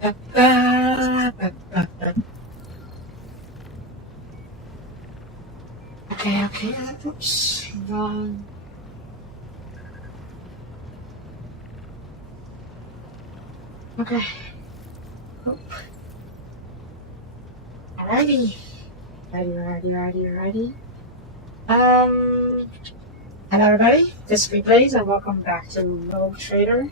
Okay, oops, hold on. Okay. Oh. Alrighty. Ready. Hello everybody, this is Replays and welcome back to Rogue Trader.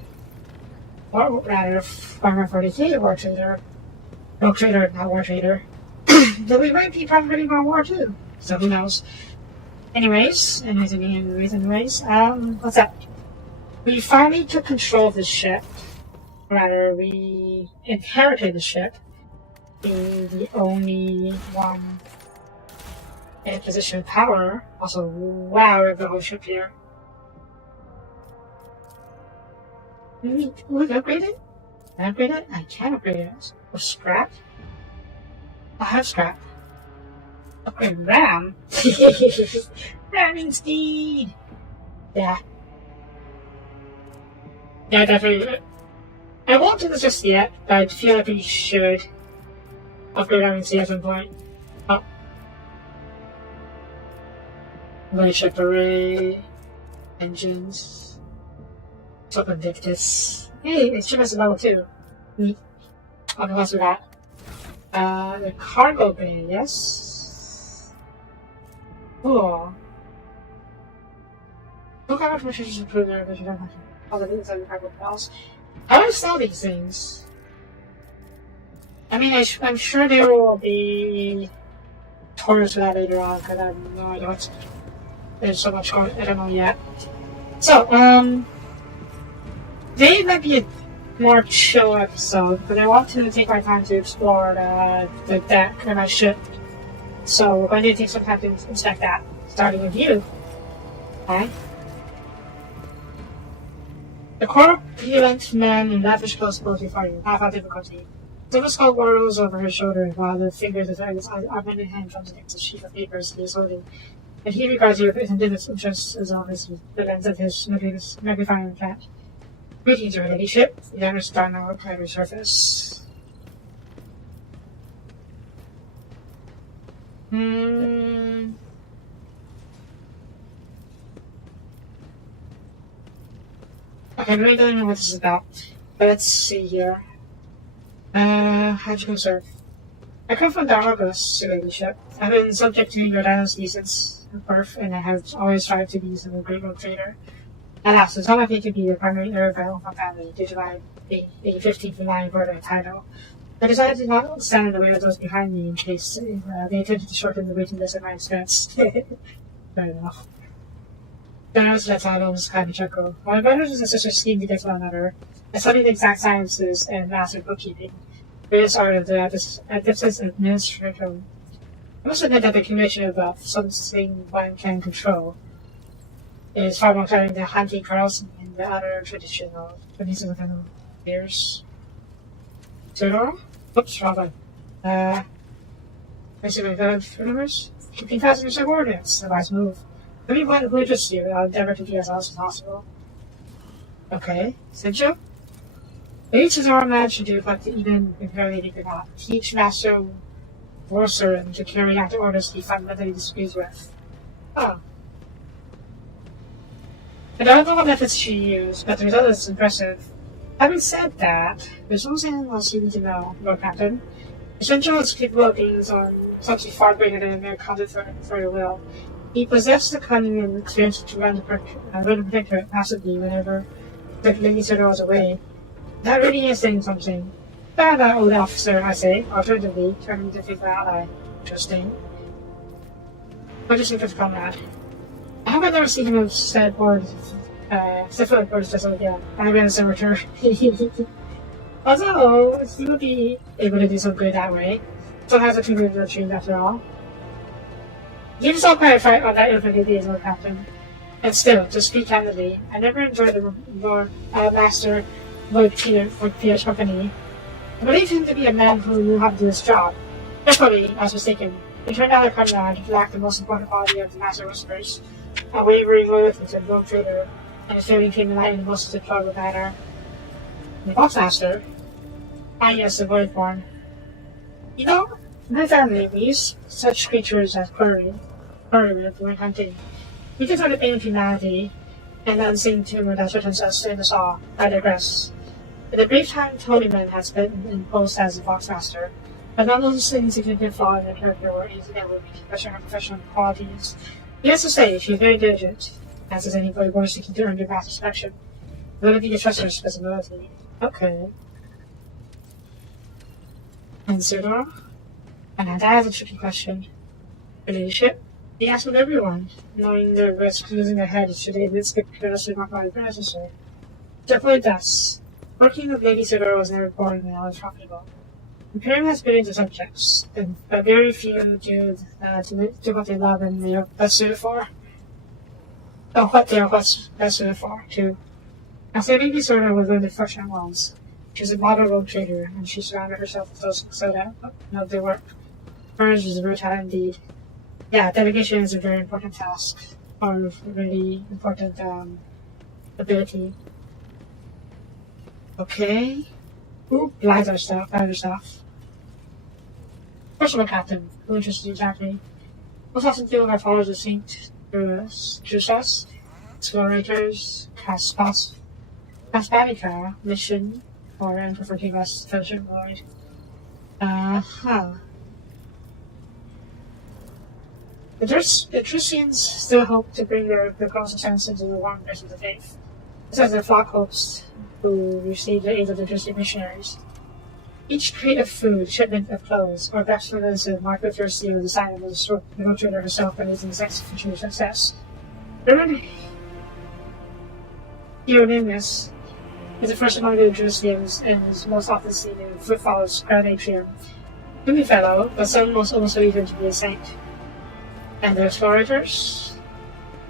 Or rather, WH40k War Trader. Rogue Trader, not War Trader. Though we might be profiting on War too, so who knows. Anyways, what's up? We finally took control of the ship. Rather, we inherited the ship, being the only one in a position of power. Also, wow, we have the whole ship here. We upgrade it? Can I upgrade it? I can upgrade it. Or scrap? I have scrap. Upgrade RAM? Ramming speed! Yeah, definitely. I won't do this just yet, but I feel like we should upgrade ramming speed at some point. Oh. Ship array. Engines. Top Invictus. Hey, it ship has a level 2. Neat. Okay, what's with that? The cargo bay, yes? Cool. No cargo information should improve their vision of all the inside the cargo bells. How do I sell these things? I mean, I'm sure there will be tutorials for that later on, because I have no idea what's. There's so much going, I don't know yet. So, today might be a more chill episode, but I want to take my time to explore the deck and my ship. So we're going to take some time to inspect that, starting with you. Okay. The corpulent man in lavish clothes before fighting, half out difficulty. Silver skull whirls over his shoulder while the fingers of his augmented hand comes against a sheaf of papers he is holding. And he regards you with intense interest as long as the lens of his magnifying cat. Greetings, your ladyship. The honors star now at primary surface. Okay, I really don't know what this is about. But let's see here. How'd you conserve? I come from Darmagos, your ladyship. I've been subject to your dynasty since birth, and I have always tried to be some great rogue trader. Alas, it's not likely to be the primary heir of my family due to my being 15th in line for the title. I decided to not stand in the way of those behind me in case they attempted to shorten the waiting list at my expense. Fair enough. Generous that title was kind of chuckle. My brothers and sisters schemed to get to one another. I studied exact sciences and mastered bookkeeping. Various art of the adeptus administratum. I must admit that the accumulation of something one can control is far more exciting than hunting Carlson in the other traditional 27 years. Theodora? Oops, wrong one. I see my numbers. Keeping fast in your subordinates, a wise move. Let me want to interest you, and I'll endeavor to be as honest as possible. Okay, Sincho? Each is our man should do, but even if he could not. Teach Master Vorserin to carry out the orders he fundamentally disagrees with. Oh. I don't know what methods she used, but the result is impressive. Having said that, there's something else you need to know, Lord Captain. Essential is capable of beings on something far greater than a mere conduit for your will. He possessed the cunning and experience to run the protectorate passively whenever the Lady Citadel was away. That really is saying something. Bad that old officer, I say, alternatively, turning to faithful ally. Interesting. What do you think of comrade? I hope I've never seen him have said words, foot words just like that. I've been a servitor. Although, he would be able to do some good that way. Still has a two-minute retreat after all. Give yourself credit for on that infinity as Lord Captain. And still, to speak candidly, I never enjoyed the Lord Master Lord Peter for Peter's company. I believed him to be a man who knew how to do his job. Thankfully, I was mistaken. He turned out a comrade who lacked the most important quality of the Master Whispers, a wavering loyalty to the Rogue Trader, and his failing came to light in the most deplorable manner. The Boxmaster? Ah yes, the voidborn. You know, my family, we use such creatures as Curry when hunting. We can find the pain of humanity and the unseen tumor that threatens us in us all. I digress. In the brief time Holy Man has been imposed as a Foxmaster, but not noticing significant flaw in their character or anything that would be questioning her professional qualities. He has to say, she's very diligent, as is anybody born seeking to earn your past inspection. Ability to trust her responsibility. Okay. And Sudor? And that is a tricky question. Leadership? He asks of everyone, knowing the risk of losing their head should they admit the carelessly marked by the predecessor. Definitely thus. Working with Lady Sudor was never boring and always profitable. Imperium has billions of subjects, but very few do what they love and they are best suited for. Oh, what they are best suited for, too. As Lady Sudor was one of the fortunate ones. She was a model road trader, and she surrounded herself with those so that loved their work. Hers was a rare talent indeed. Yeah, delegation is a very important task, or a really important ability. Okay. Ooh, ladder stuff. First of all, Captain, who interests you exactly? What's often to do with our followers of Saint Drusus, explorators, Caspavica, mission, or Emperor for King West Fellowship Void. The Drusians still hope to bring their cause of sense into the warm embrace of the faith. This as their flock hopes who receive the aid of the Drusian missionaries. Each crate of food, shipment of clothes, or best medicine marked with your seal is a sign of the negotiator herself and his exact future success. Remember, Hieronymus is the first among the Drusians and is most often seen in Footfall's Grand Atrium. Gloomy fellow, but some most almost believe him to be a saint. And the explorators?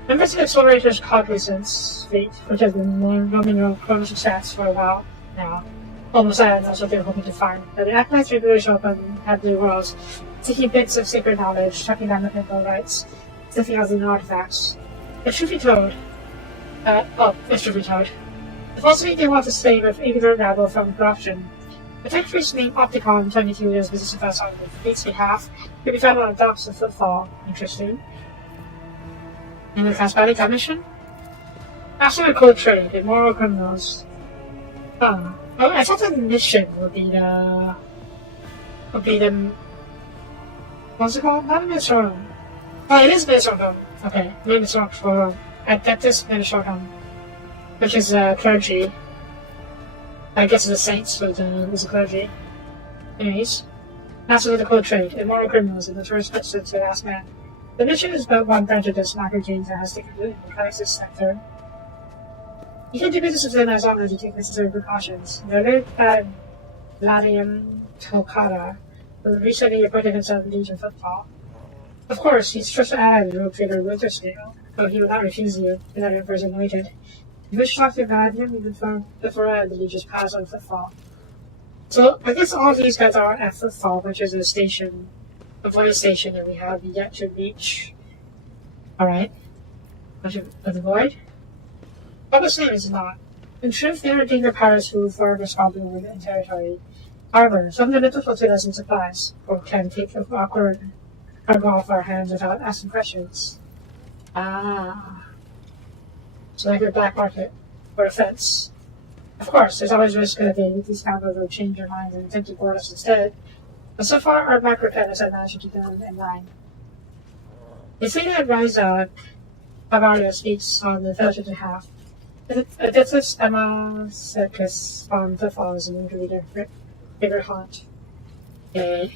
Members of the explorators' cognizance fleet, which has been roaming around Chronos success for a while now. Almost that's what they were hoping to find. But the acolytes regularly show up and have the worlds, seeking bits of sacred knowledge, tracking down the temple rites, sniffing out the artifacts. If truth be told, the philosophy they want to stay with ignorant rabble from corruption. The tech priest named Opticon 22 does business with us on the fleet's behalf, could be found on the docks of Footfall. Interesting. And the Caspavica mission? After the code trade, immoral criminals. I thought the mission would be the... What's it called? Not a Minnesota. Oh, it is Minnesota. Okay, Minnesota. That is Minnesota. Which is clergy. I guess it's the saints, but it's a clergy. Anyways. After the code trade, immoral criminals and the tourist to the last man. The mission is about one branch of this macro games that has taken root in the crisis sector. You can do business with them as long as you take necessary precautions. The late Ladium Tokada was recently appointed himself Legion Footfall. Of course, he's trusted ally of the rogue trader Winterscale, though he will not refuse you, and that Emperor is anointed. If you wish to talk to guide him, you can before you just pass on Footfall. So, I guess all of these guys are at Footfall, which is a station, a void station that we have yet to reach. Alright. Of the void? What the same is not. In truth, they are danger powers who far responsible within territory. However, some of the little floated us in supplies, or can take awkward cargo off our hands without asking questions. So like a black market, or a fence. Of course, there's always risk that these scoundrels will change their minds and attempt to board us instead. But so far, our macro planners have managed to keep them in line. They say that Ryza Bavaria speaks on the Fellowship's behalf. Odysseus Emma Circus on Footfall is an ingredient bigger haunt. Why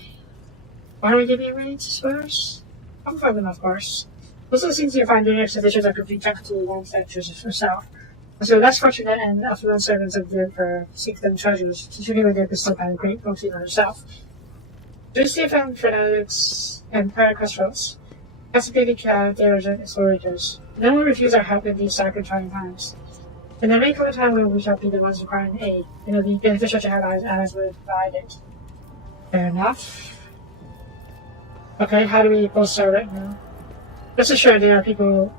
are we giving range swears? I'm for them, of course. Most of the things you find during exhibitions are complete junk to one sectors herself. So less fortunate and affluent servants of the Emperor seek them treasures, considering the Emperor still by a great protein on herself. Joseph and Fanatics and Paracastros, captivated diligent explorators. No one refuse our help in these sacred trying times. And there may come a time when we shall be the ones requiring aid, and it will be beneficial to have allies would provide it. Fair enough. Okay, how do we post our right now? Rest assured there are people...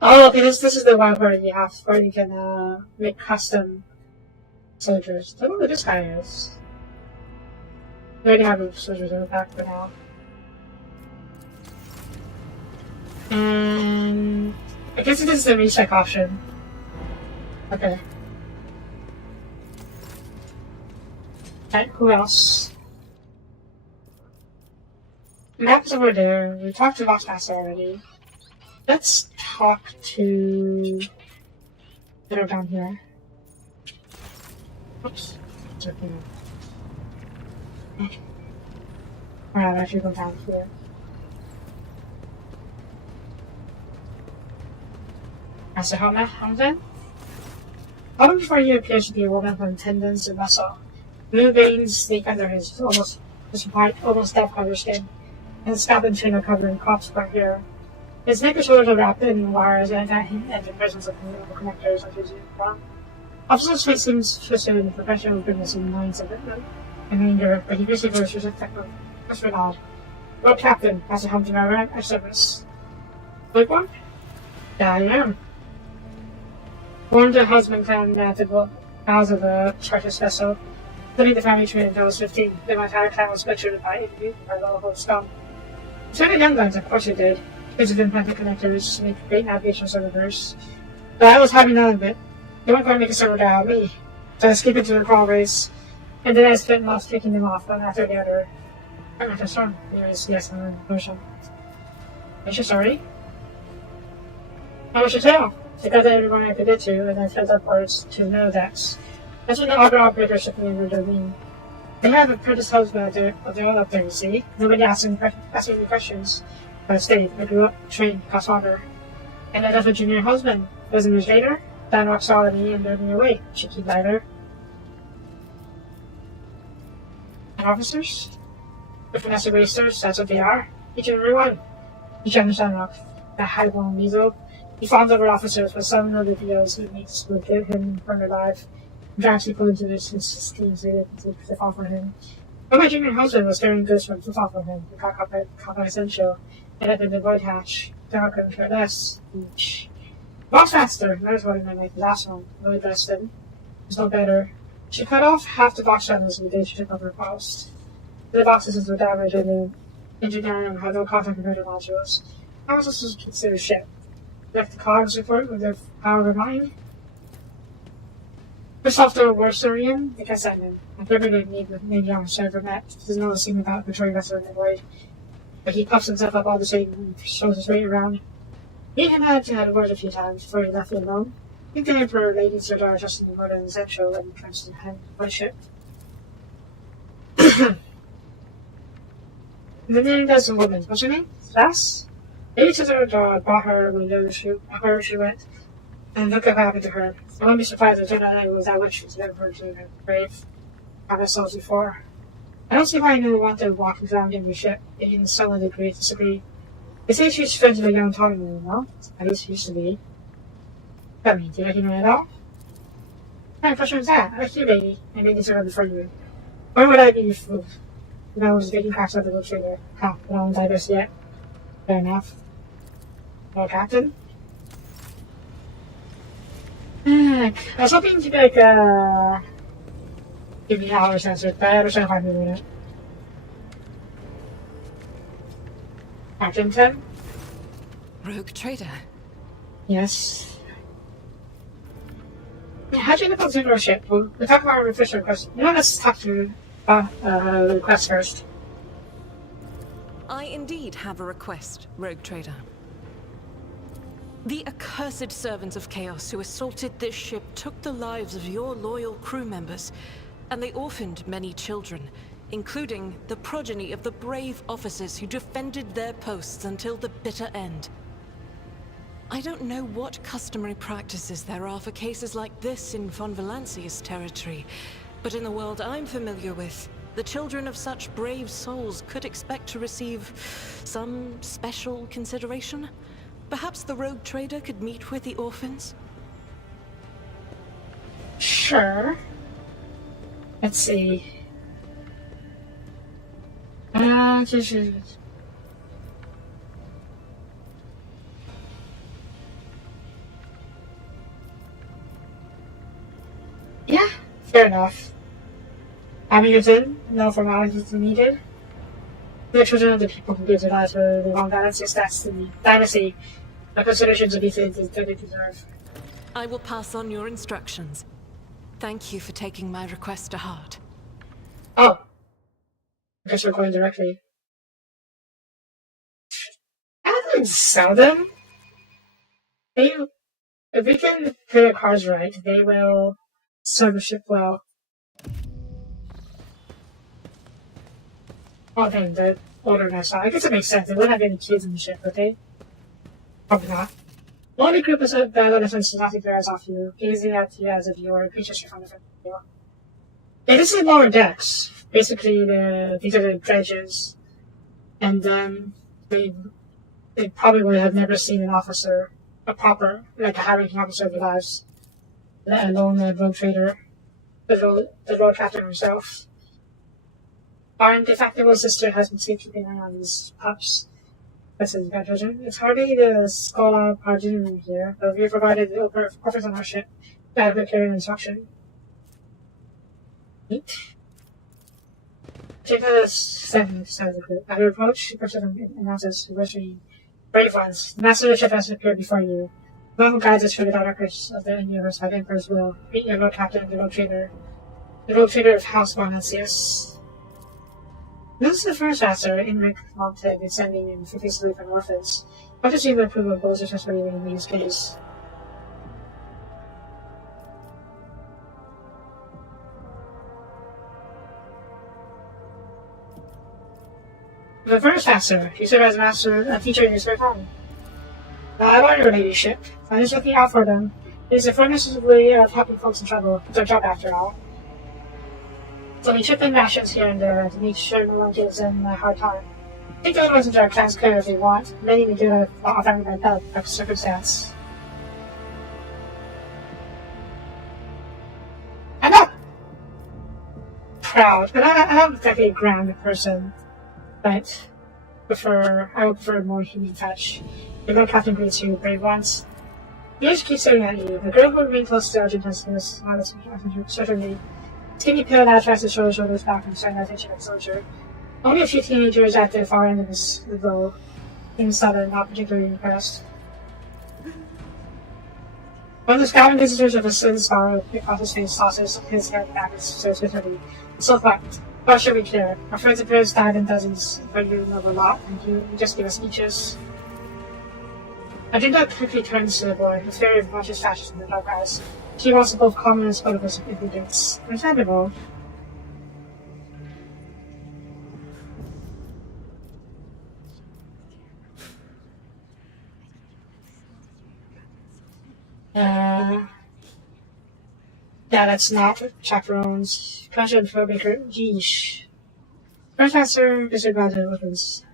Oh, okay, this is the one where you can make custom soldiers. Don't know who this guy is. They already have soldiers in the back for now. And I guess this is the recheck option. Okay. Alright, who else? Map's over there. We talked to Voxmaster already. Let's talk to... They're down here. Oops. It's okay. Alright, I should go down here. As a helmet, Hamden? Long before he appears to be a woman from tendons to muscle. Blue veins snake under his white, almost death color skin, and his scalp and chin are covered in corpse right here. His neck and shoulders are wrapped in wires and the presence of invisible connectors of his uniform. Officer's face seems twisted in professional goodness and minds of anger, but he basically goes through the technical. That's really odd. Well, Captain, as a hunting around at service. Big one? Yeah, I am. Born to husband and the bows of a charter's vessel, living the family tree until I was 15. Then my entire clan was butchered by enemy by local scum. Certain young guns, of course, it did. Because of implanted connectors to make great navigation servers. But I was having none of it. They weren't going to make a server out of me. So I escaped into the crawl race. And then I spent months taking them off, one after the other. I'm not sure. Yes, I'm a version. Are you sorry? How was your tale? I got that everyone I could get to, and I felt upwards to know that. That's when the other operators took me in their domain. They have a apprentice husband of their own up there, you see. Nobody asking me questions. But I stayed. I grew up, trained, got stronger. And I left a junior husband. Was a years later, Dan walked saw me and lured me away. Cheeky blighter. And officers? The finesse racers, that's what they are. Each and every one. Each understand enough. The high-born weasel. He fawns over officers, but some of the videos he makes would get him burned alive. And actually put into this schemes to fall for him. But my junior husband was carrying goods from to fall for him. He got caught by essential. And up in the void hatch. Dark couldn't care less. Each. Box faster! That was what I meant like the last one. Really bested. There's no better. She cut off half the box channels the day she took over her post. The boxes were damaged and the engineering had no contact with the modules. How was this considered shit? Left the cogs report with their power of mind? The software Warsurian, I guess I knew. I figured they'd need with maybe on a server net. There's no thing about betraying vessel in the void. But he puffs himself up all the same and shows his weight around. Me and him had a word a few times before he left me alone. I think the Emperor Lady Serdar adjusted the word in his essential and clenched in hand my ship. The name does a woman. What's her name? Lass? Lady Serdar bought her window wherever she went, and look what happened to her. I wouldn't be surprised if it turned out it was that witch who's never to the grave. I've souls before. I don't see why anyone would want to walk around in your ship, even some of the great disagree. They say she's friends with a young Tommy, no? At least she used to be. I mean, do you recognize it at all? What kind of question is that? I like you, lady. I made this early before you. Where would I be if I was making cracks out of the trigger? Ha, but I don't divest yet. Fair enough. Well, Captain? I was hoping to be like, give me hours answer, but I understand why I'm doing it. Captain 10? Rogue trader? Yes. Yeah, how'd you end up on our ship? We'll talk about our official request. You know, let's talk to the request first. I indeed have a request, Rogue trader. The accursed servants of chaos who assaulted this ship took the lives of your loyal crew members, and they orphaned many children, including the progeny of the brave officers who defended their posts until the bitter end. I don't know what customary practices there are for cases like this in Von Valancia's territory, but in the world I'm familiar with, the children of such brave souls could expect to receive some special consideration. Perhaps the rogue trader could meet with the orphans? Sure. Let's see. Yeah, Fair enough. Having it in, no formalities are needed. The children of the people who gave their lives for the wrong dynasties, that's the dynasty. A consideration to be fitted that they deserve. I will pass on your instructions. Thank you for taking my request to heart. Oh. I guess we're going directly. I would sell them. If we can play the cards right, they will serve the ship well. Oh dang, the older than I saw. I guess it makes sense. They wouldn't have any kids in the ship, would they? Probably not. The only group of adolescents does not take their eyes off you, gazing at you as if you were a creature from a different world. Yeah, this is lower decks. Basically, these are the dredges. And then they probably would have never seen an officer, a high-ranking officer of their lives, let alone the road trader, the road captain himself. Our indefectible sister has been keeping an eye on these pups. This is bad judgment. It's hardly the scholar Pardon here, but we have provided the offers on our ship to adequate care and instruction. Neat. Take the second side of the group. At your approach, the person announces who wish to be brave ones. The master of the ship has appeared before you. The one who guides us through the darkness of the universe by the Emperor's will. Meet your road captain, the road trader of House Bonacius. This is the first master, Enric Monte, descending in profusely from orphans. What does you approve of those especially in these case? The first master, you serve as a teacher in your spare time. I want your ladyship. I'm just looking out for them. It is a furnace way of helping folks in trouble. It's our job after all. So we chip in rations here and there to make sure no one gives them a hard time. Take the other ones into our class care if they want. Many may get a family by help by circumstance. I'm not proud, but I'm not exactly a grand person. But I would prefer a more human touch. The girl captain greets you, brave ones. The age keeps staring at you. The girl who remained close to the Argent has certainly. Skinny pale lad tries to show his shoulders back and shine attention at soldier. Only a few teenagers at the far end of the row seem sudden, not particularly impressed. One of the scouting visitors of a certain sparrow across his face tosses his head back and stares bitterly. So what should we care? Our friends and parents died in dozens, but you know a lot, and you just give us speeches. I did not quickly turn to the boy, with very much as flashes in the dark eyes. She was both common and spoilable of impudence. Understandable. Yeah, that's not chaperones. Pleasure for Baker. Yeesh. First master disregard the weapons.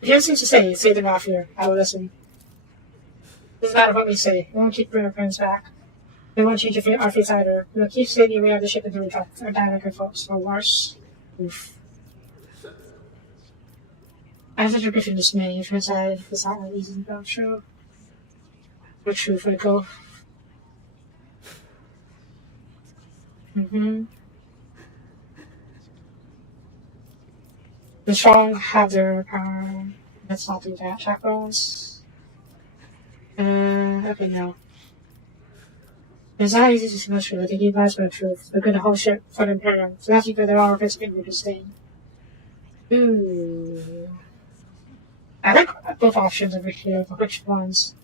If you have things to say them off here. I will listen. Doesn't matter what we say. We won't keep bringing our friends back. We won't change our fates either. We will keep sailing away on the ship until we got our dynamic folks, or worse. Oof. I have such a grief in dismay. If it's not that easy to go true. We're true for the go. The strong have their power. Let's not do that. Chaperones. Okay, now. It's not easy to see true. They give lies for the truth. They're good whole ship for the Imperium. So that's because they're all participating in the staying. Ooh. I like both options over here, but which ones?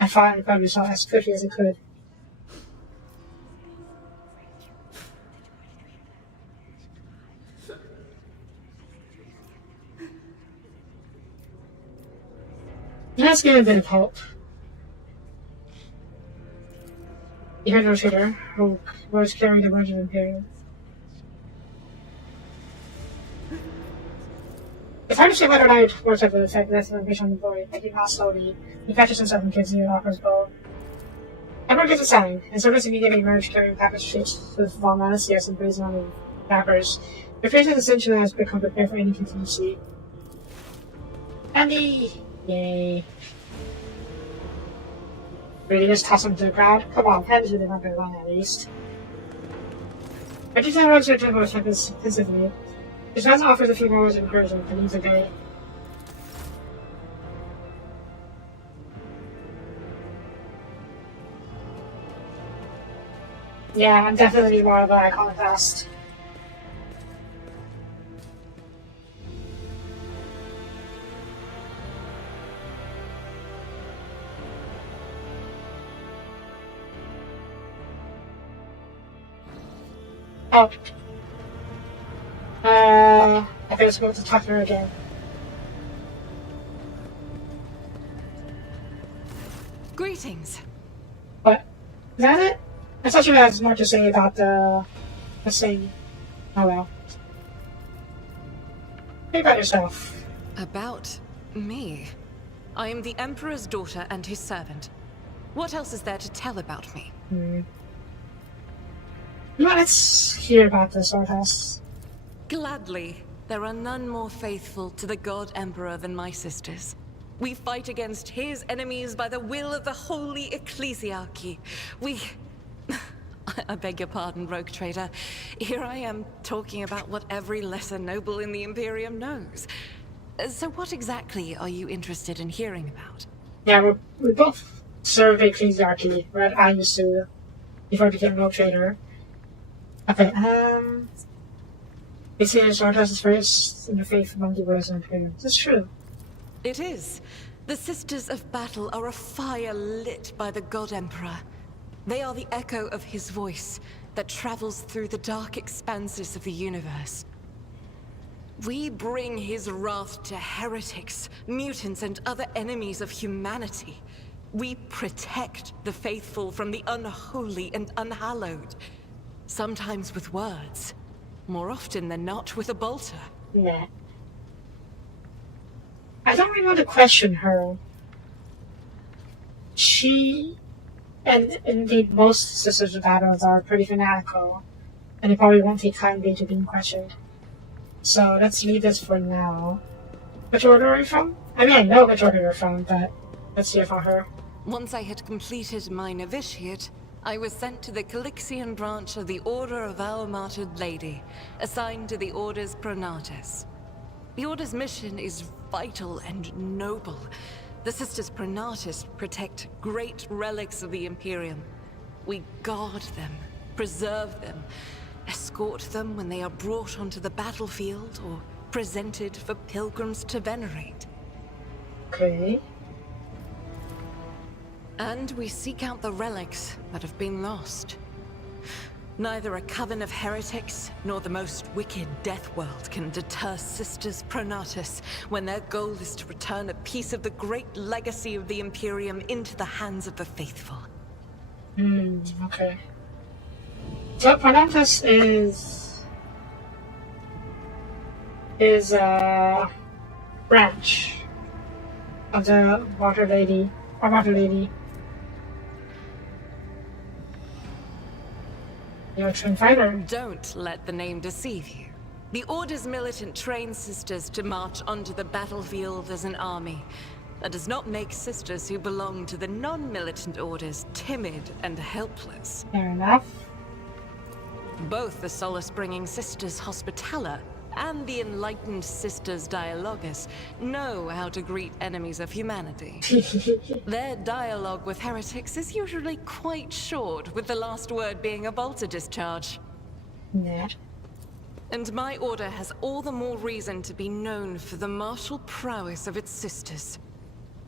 I finally got this as quickly as I could. Let's give it a bit of hope. You heard no shooter who was carrying the words of Imperium. It's hard to say whether or not words have the effect that's an ambition on the boy, but he not slowly. He catches himself and kids near the offer's bow. Edward gives a sign, and servants immediately emerge carrying package sheets with Von Manasius and blazing on the wrappers. Their faces essentially has become prepared for any contingency. Andy! Yay. Really just toss him to the ground? Come on, hands with the number one at least. I just have to take most defensively. This man offers a few more words of encouragement, but he's okay. Yeah, I'm definitely more of an iconoclast. Oh. I guess we'll have to talk to her again. Greetings. What? Is that it? I thought you had more to say about the thing. Oh well. Think about yourself. About me? I am the Emperor's daughter and his servant. What else is there to tell about me? Well, let's hear about the sword house. Gladly. There are none more faithful to the God Emperor than my sisters. We fight against his enemies by the will of the Holy Ecclesiarchy. We... I beg your pardon, rogue trader. Here I am talking about what every lesser noble in the Imperium knows. So what exactly are you interested in hearing about? Yeah, we both serve the Ecclesiarchy, right? I used to, before I became a rogue trader. Okay, they say the sword house is first in the faith among the warriors of the Imperium. That's true. It is. The Sisters of Battle are a fire lit by the God Emperor. They are the echo of his voice that travels through the dark expanses of the universe. We bring his wrath to heretics, mutants, and other enemies of humanity. We protect the faithful from the unholy and unhallowed. Sometimes with words. More often than not with a bolter. Nah. I don't really want to question her. She, and indeed most Sisters of Battles are pretty fanatical, and they probably won't take kindly to being questioned. So let's leave this for now. Which order are you from? I mean, I know which order you're from, but let's hear from her. Once I had completed my novitiate, I was sent to the Calixian branch of the Order of Our Martyred Lady, assigned to the Order's Pronatus. The Order's mission is vital and noble. The Sisters Pronatus protect great relics of the Imperium. We guard them, preserve them, escort them when they are brought onto the battlefield or presented for pilgrims to venerate. Okay. And we seek out the relics that have been lost. Neither a coven of heretics nor the most wicked death world can deter Sisters Pronatus when their goal is to return a piece of the great legacy of the Imperium into the hands of the faithful. Okay. So Pronatus is a branch of the Water Lady, or Water Lady. You're a trained fighter. Don't let the name deceive you. The Order's militant trains sisters to march onto the battlefield as an army. That does not make sisters who belong to the non-militant orders timid and helpless. Fair enough. Both the solace-bringing Sisters Hospitaller and the enlightened Sisters Dialogus know how to greet enemies of humanity. Their dialogue with heretics is usually quite short, with the last word being a bolter discharge. Yeah. And my order has all the more reason to be known for the martial prowess of its sisters.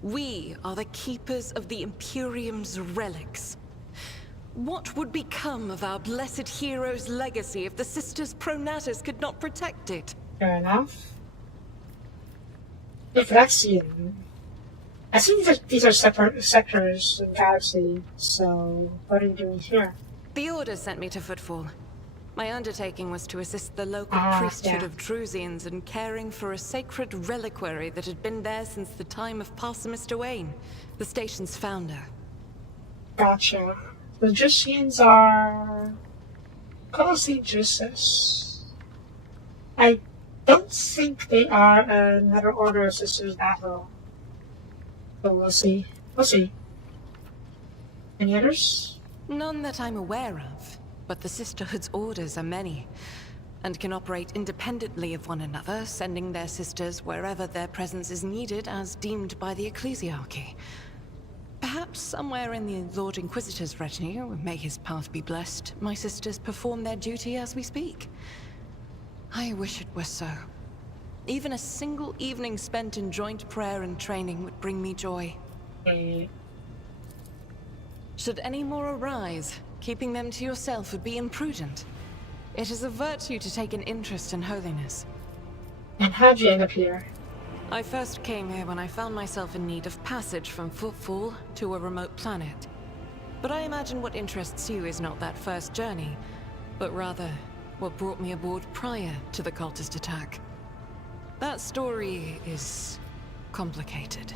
We are the keepers of the Imperium's relics. What would become of our blessed hero's legacy if the Sisters Pronatus could not protect it? Fair enough. If that's you, I think that these are separate sectors of the galaxy, so what are you doing here? The Order sent me to Footfall. My undertaking was to assist the local priesthood yeah. of Drusians in caring for a sacred reliquary that had been there since the time of Parsimus Duane, the station's founder. Gotcha. The Drusians are closely Drusus. I don't think they are another order of Sisters Battle. But we'll see. We'll see. Any others? None that I'm aware of, but the Sisterhood's orders are many, and can operate independently of one another, sending their sisters wherever their presence is needed as deemed by the Ecclesiarchy. Perhaps somewhere in the Lord Inquisitor's retinue, may his path be blessed, my sisters perform their duty as we speak. I wish it were so. Even a single evening spent in joint prayer and training would bring me joy. Eh, Should any more arise, keeping them to yourself would be imprudent. It is a virtue to take an interest in holiness. And how'd you end up here? I first came here when I found myself in need of passage from Footfall to a remote planet. But I imagine what interests you is not that first journey, but rather what brought me aboard prior to the cultist attack. That story is complicated.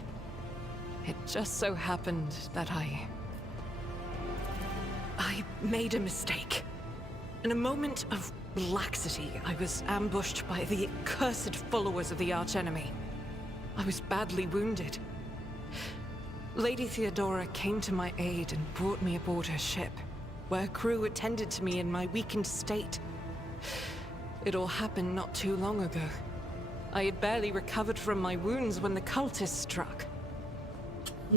It just so happened that I made a mistake. In a moment of laxity, I was ambushed by the accursed followers of the archenemy. I was badly wounded. Lady Theodora came to my aid and brought me aboard her ship, where crew attended to me in my weakened state. It all happened not too long ago. I had barely recovered from my wounds when the cultists struck.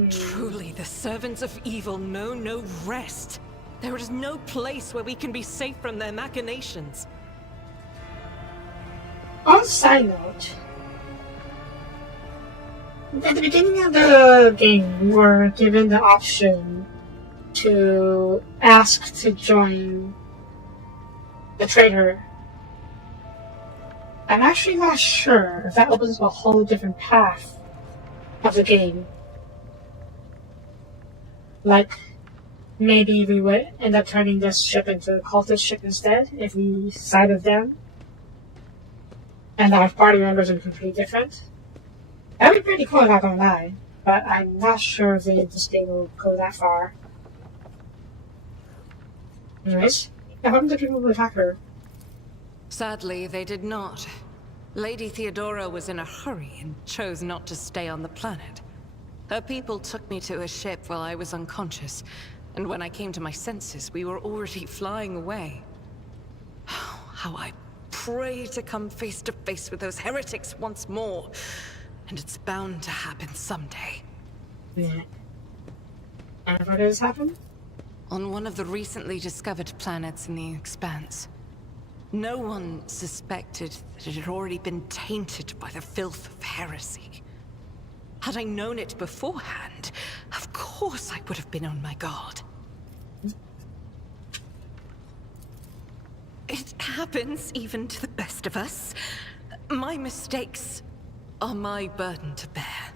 Truly, the servants of evil know no rest. There is no place where we can be safe from their machinations. On a side note, at the beginning of the game, we were given the option to ask to join the trader. I'm actually not sure if that opens up a whole different path of the game. Like, maybe we would end up turning this ship into a cultist ship instead if we side with them. And our party members are completely different. That would be pretty cool, not gonna lie. But I'm not sure if this game will go that far. Anyways, I hope the people will attack her. Sadly, they did not. Lady Theodora was in a hurry and chose not to stay on the planet. Her people took me to a ship while I was unconscious, and when I came to my senses, we were already flying away. How I pray to come face to face with those heretics once more, and it's bound to happen someday. Yeah. And what does happen? On one of the recently discovered planets in the Expanse. No one suspected that it had already been tainted by the filth of heresy. Had I known it beforehand, of course I would have been on my guard. It happens even to the best of us. My mistakes are my burden to bear.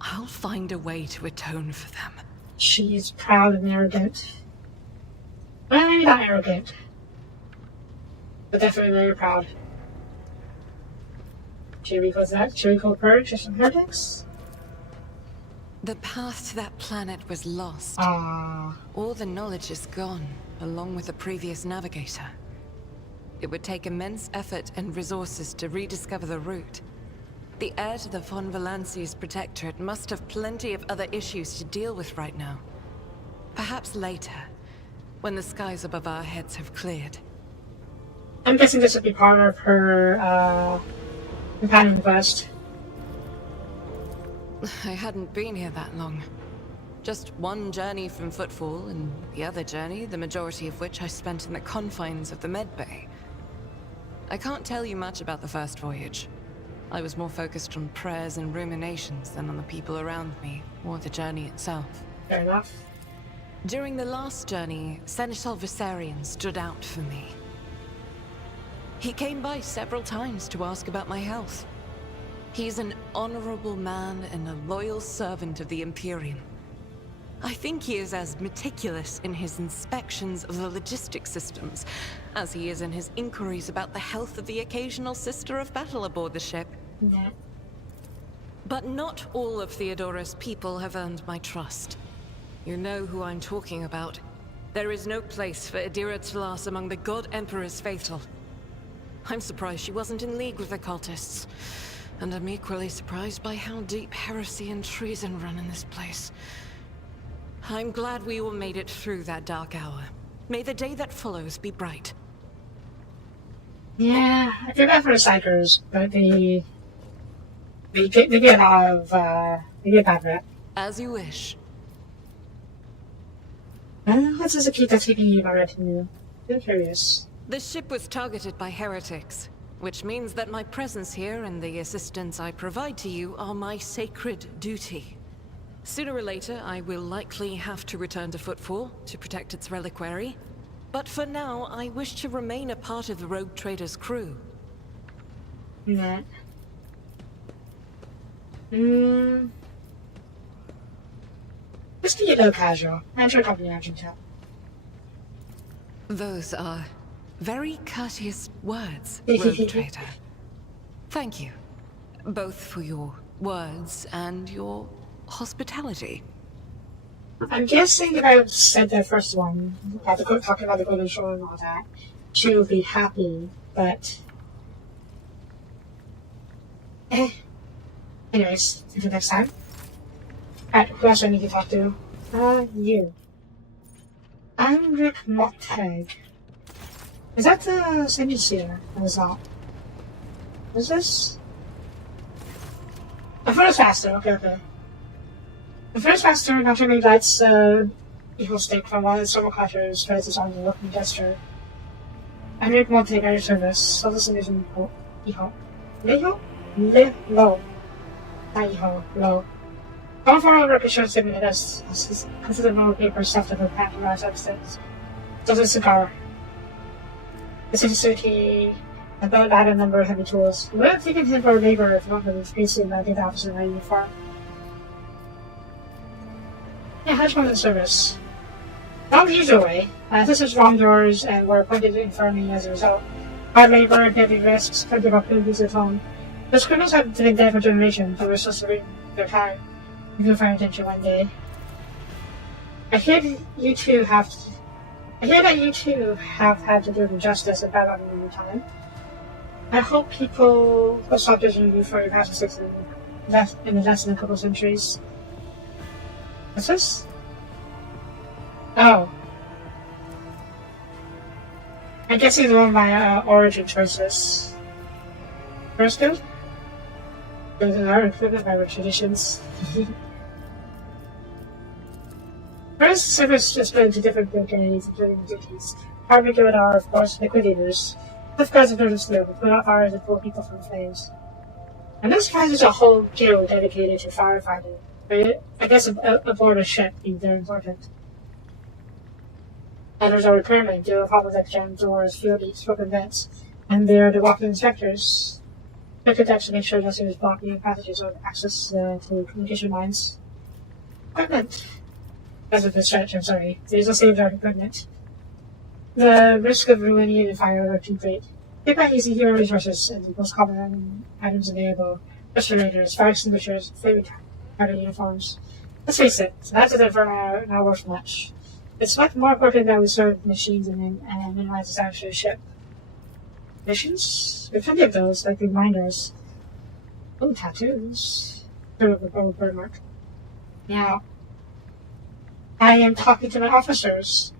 I'll find a way to atone for them. She's proud and arrogant. Well, maybe not arrogant. But definitely very proud. Should we go to that? Should we go purge or some heretics? The path to that planet was lost. Ah. All the knowledge is gone, along with the previous navigator. It would take immense effort and resources to rediscover the route. The heir to the von Valanci's protectorate must have plenty of other issues to deal with right now. Perhaps later, when the skies above our heads have cleared. I'm guessing this would be part of her, companion quest. I hadn't been here that long. Just one journey from Footfall, and the other journey, the majority of which I spent in the confines of the medbay. I can't tell you much about the first voyage. I was more focused on prayers and ruminations than on the people around me, or the journey itself. Fair enough. During the last journey, Seneschal Viserion stood out for me. He came by several times to ask about my health. He's an honorable man and a loyal servant of the Imperium. I think he is as meticulous in his inspections of the logistics systems as he is in his inquiries about the health of the occasional sister of battle aboard the ship. Yeah. But not all of Theodora's people have earned my trust. You know who I'm talking about. There is no place for Adira Tlas among the God Emperor's faithful. I'm surprised she wasn't in league with the cultists. And I'm equally surprised by how deep heresy and treason run in this place. I'm glad we all made it through that dark hour. May the day that follows be bright. Yeah, I feel bad for the psychers, but they get a lot of, they get bad rep. As you wish. What's this key that's taking you my retinue? I'm curious. The ship was targeted by heretics, which means that my presence here and the assistance I provide to you are my sacred duty. Sooner or later, I will likely have to return to Footfall to protect its reliquary. But for now, I wish to remain a part of the Rogue Trader's crew. Nah. Just be a little casual. Enter company action chat. Those are very courteous words, Rogue Trader. Thank you. Both for your words and your hospitality. I'm guessing if I said that first one, talking about the Golden Shore and all that, she would be happy, but... Anyways, until next time. Alright, who else do I need to talk to? You. I'm Rick Mottag. Is that the same seer? Or is that? Is this? The first faster, okay. The first faster naturally lights evil stick from one of the summer cutters spreads its arms and looking gesture. I'm Rick Mottag at your service. So this is Iho. Leho? Low. Not Iho, low. Don't follow the record shows him as consider no paper stuffed in her pack and rise upstairs. Does a cigar. The city about that a number of heavy tools. You would have taken him for a labor if not for the facing that the officer in my uniform. Yeah, how's going in service? Not the usual way. This is wrong doors and were appointed in front of me as a result. Hard labor, heavy risks, plenty of opportunities at home. The criminals have been dead for generations, but we're supposed to read their time. We can find attention one day. I hear that you two have had to do with justice about on your time. I hope people will stop judging you for your past mistakes in the less than a couple centuries. What's this? Oh. I guess these are my origin choices. First good? Those are included by our traditions. First, service is split into different communities, including duties. Our regular are, of course, liquidators. With guards of notice skill, but put out fires and pull people from flames. And this class is a whole guild dedicated to firefighting. But I guess aboard a ship being very important. Others are repairmen, deal with problems like jam doors, field leaks, broken vents, and they are the walking inspectors. Check decks to make sure nothing is blocking passages or access to communication lines. Equipment. That's a bit stretch, I'm sorry. There's no safeguard equipment. The risk of ruining the fire are too great. Pick by easy hero resources and the most common items available. Respirators, fire extinguishers, flame retardant uniforms. Let's face it, that's an inferno not worth much. It's much more important that we serve machines and minimize the damage to the ship. Missions? We have plenty of those, like reminders. Oh, tattoos. Bird mark. Now, I am talking to my officers,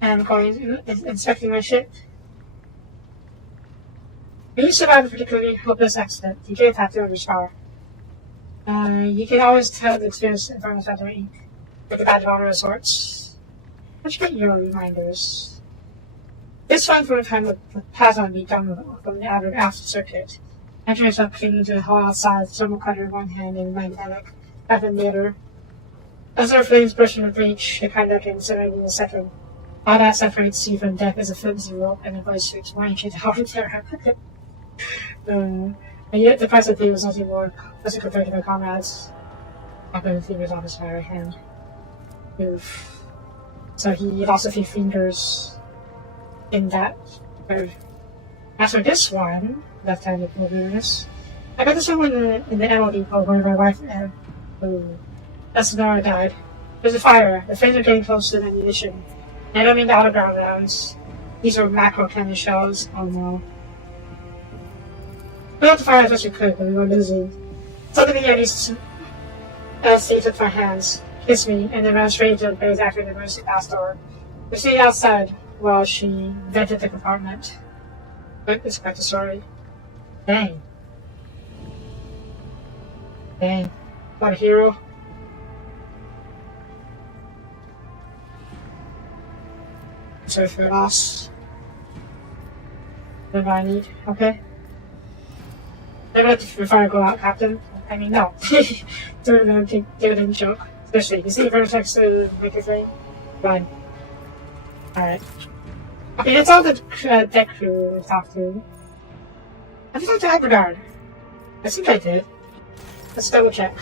and I'm going inspecting my ship. When you survive a particularly hopeless accident, you get a tattoo on your scar. You can always tell the experience in front of the ink, like a badge of honor of sorts. But you get your reminders. This one from the time would pass on me down from the outer after circuit. Entering yourself clinging to the hall outside, thermal cutter in one hand and magnetic weapon in the other. As our flames burst from the breach, the kind that can incinerate in a second. All that separates you from death is a flimsy rope and a voice suits warning you to hold it there. And yet the price of pay was nothing more, especially compared to my comrades. Popping the fingers off his fire hand. Oof. So he lost a few fingers in that. As for this one, left-handed wilderness, I got this one in the ammo depot where my wife Esnora died. There's a fire. The flames are getting close to the ammunition. And I don't mean the outer ground rounds. These are macro cannon shells. Oh no. We got the fire as best we could, but we were losing. Suddenly, at least, stay took our hands. kiss me, and then ran straight into the base after the emergency pass door. We stayed outside while she vented the compartment. But it's quite the story. Dang. Dang. What a hero. Sorry for your loss. Whatever I need, okay? Never let the fire go out, Captain. I mean, no. Don't do it in joke. Especially, you see Vertex make a thing? Fine. Alright. Okay, that's all the deck crew we talked to. Have you talked to Aberdard? I think I did. Let's double check.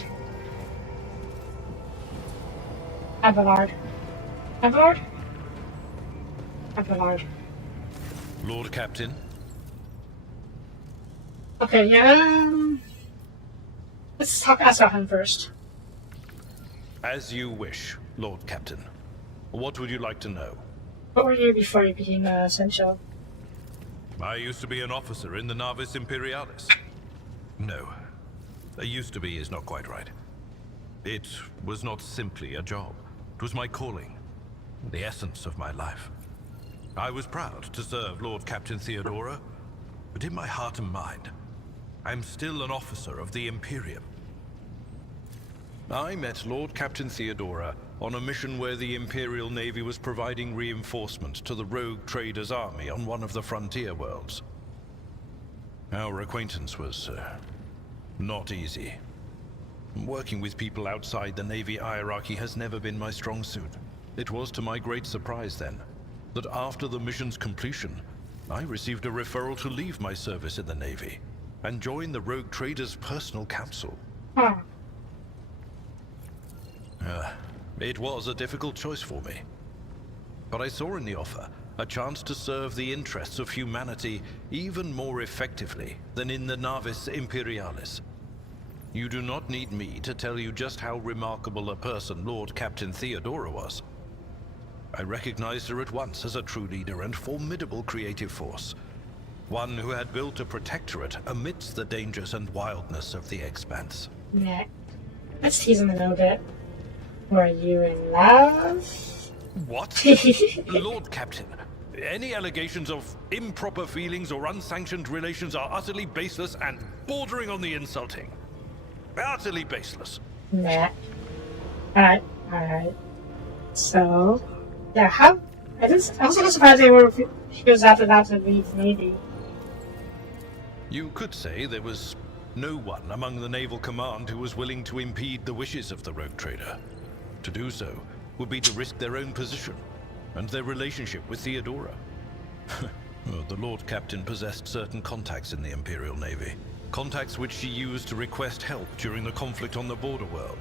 Abelard. Abelard? Abelard. Lord Captain? Okay, yeah, let's ask about him first. As you wish, Lord Captain. What would you like to know? What were you before you became Essential? I used to be an officer in the Navis Imperialis. No. I used to be is not quite right. It was not simply a job. It was my calling. The essence of my life. I was proud to serve Lord Captain Theodora, but in my heart and mind, I'm still an officer of the Imperium. I met Lord Captain Theodora on a mission where the Imperial Navy was providing reinforcement to the rogue traders' army on one of the frontier worlds. Our acquaintance was not easy. Working with people outside the Navy hierarchy has never been my strong suit. It was to my great surprise then, that after the mission's completion, I received a referral to leave my service in the Navy and join the rogue traders' personal council. Huh. It was a difficult choice for me. But I saw in the offer a chance to serve the interests of humanity even more effectively than in the Navis Imperialis. You do not need me to tell you just how remarkable a person Lord Captain Theodora was. I recognized her at once as a true leader and formidable creative force. One who had built a protectorate amidst the dangers and wildness of the expanse. Yeah. Let's tease him a little bit. Were you in love? What? Lord Captain, any allegations of improper feelings or unsanctioned relations are utterly baseless and bordering on the insulting. Utterly baseless. Nah. Alright. So, yeah, I was a little surprised he was after that to leave the Navy. You could say there was no one among the naval command who was willing to impede the wishes of the rogue trader. To do so would be to risk their own position and their relationship with Theodora. Well, the Lord Captain possessed certain contacts in the Imperial Navy. Contacts which she used to request help during the conflict on the border world.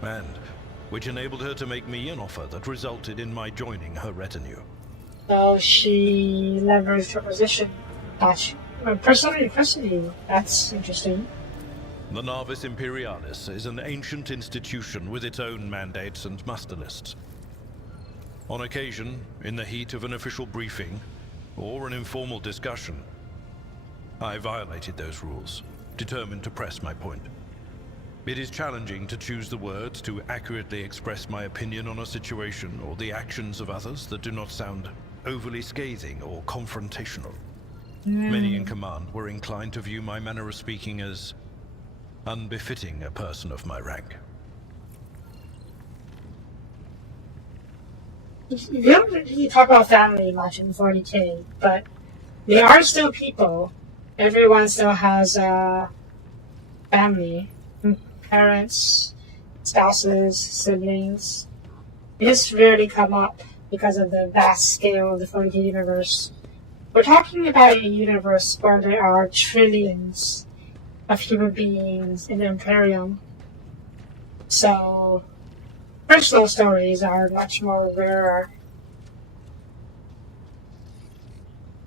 And which enabled her to make me an offer that resulted in my joining her retinue. So she leveraged her position. Personally, that's interesting. The Navis Imperialis is an ancient institution with its own mandates and muster lists. On occasion, in the heat of an official briefing, or an informal discussion, I violated those rules, determined to press my point. It is challenging to choose the words to accurately express my opinion on a situation or the actions of others that do not sound overly scathing or confrontational. Many in command were inclined to view my manner of speaking as unbefitting a person of my rank. You don't really talk about family much in 40k, but they are still people. Everyone still has family, parents, spouses, siblings. It just rarely come up because of the vast scale of the 40k universe. We're talking about a universe where there are trillions of human beings in the Imperium. So, personal stories are much more rarer.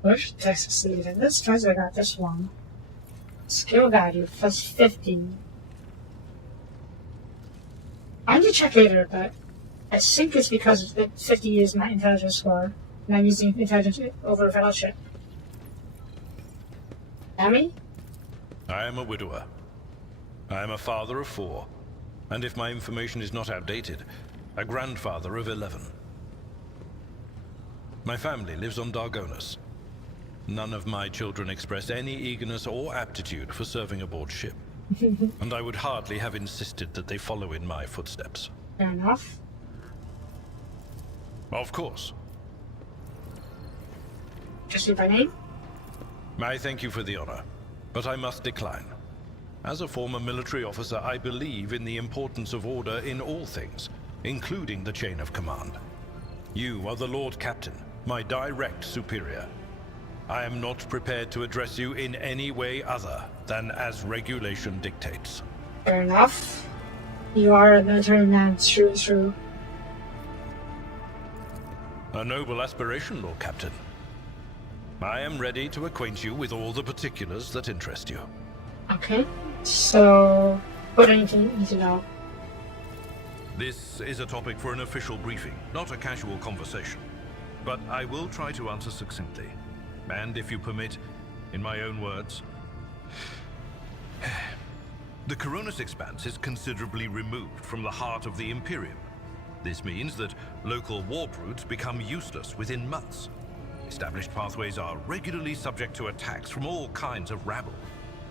Where's Texas even? This tries I got this one. Skill value plus 50. I need to check later, but I think it's because 50 is my intelligence score, and I'm using intelligence over fellowship. Amy? I am a widower. I am a father of 4. and if my information is not outdated, a grandfather of 11. My family lives on Dargonus. None of my children express any eagerness or aptitude for serving aboard ship, and I would hardly have insisted that they follow in my footsteps. Fair enough. Of course. Just you by name? I thank you for the honor, but I must decline. As a former military officer, I believe in the importance of order in all things, including the chain of command. You are the Lord Captain, my direct superior. I am not prepared to address you in any way other than as regulation dictates. Fair enough. You are a military man, true. A noble aspiration, Lord Captain. I am ready to acquaint you with all the particulars that interest you. Okay, so what do you need to know? This is a topic for an official briefing, not a casual conversation. But I will try to answer succinctly. And if you permit, in my own words, the Coronis Expanse is considerably removed from the heart of the Imperium. This means that local warp routes become useless within months. Established pathways are regularly subject to attacks from all kinds of rabble.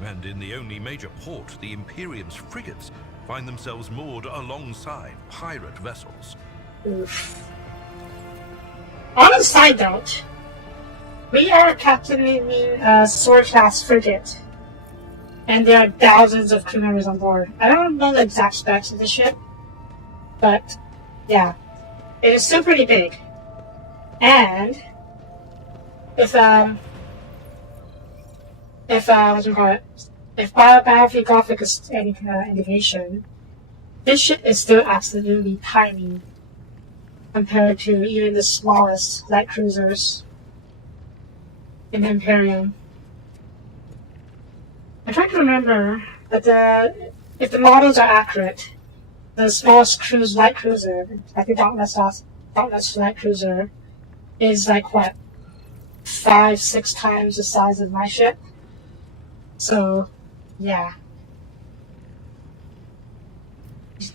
And in the only major port, the Imperium's frigates find themselves moored alongside pirate vessels. Oof. On a side note, we are captaining a sword-class frigate, and there are thousands of crew members on board. I don't know the exact specs of the ship, but yeah, it is still pretty big. And if what do you call it? If Battlefield Gothic is any indication, this ship is still absolutely tiny compared to even the smallest light cruisers in the Imperium. I'm trying to remember that if the models are accurate, the smallest light cruiser, like the Dauntless light cruiser, is like what, 5-6 times the size of my ship. So, yeah.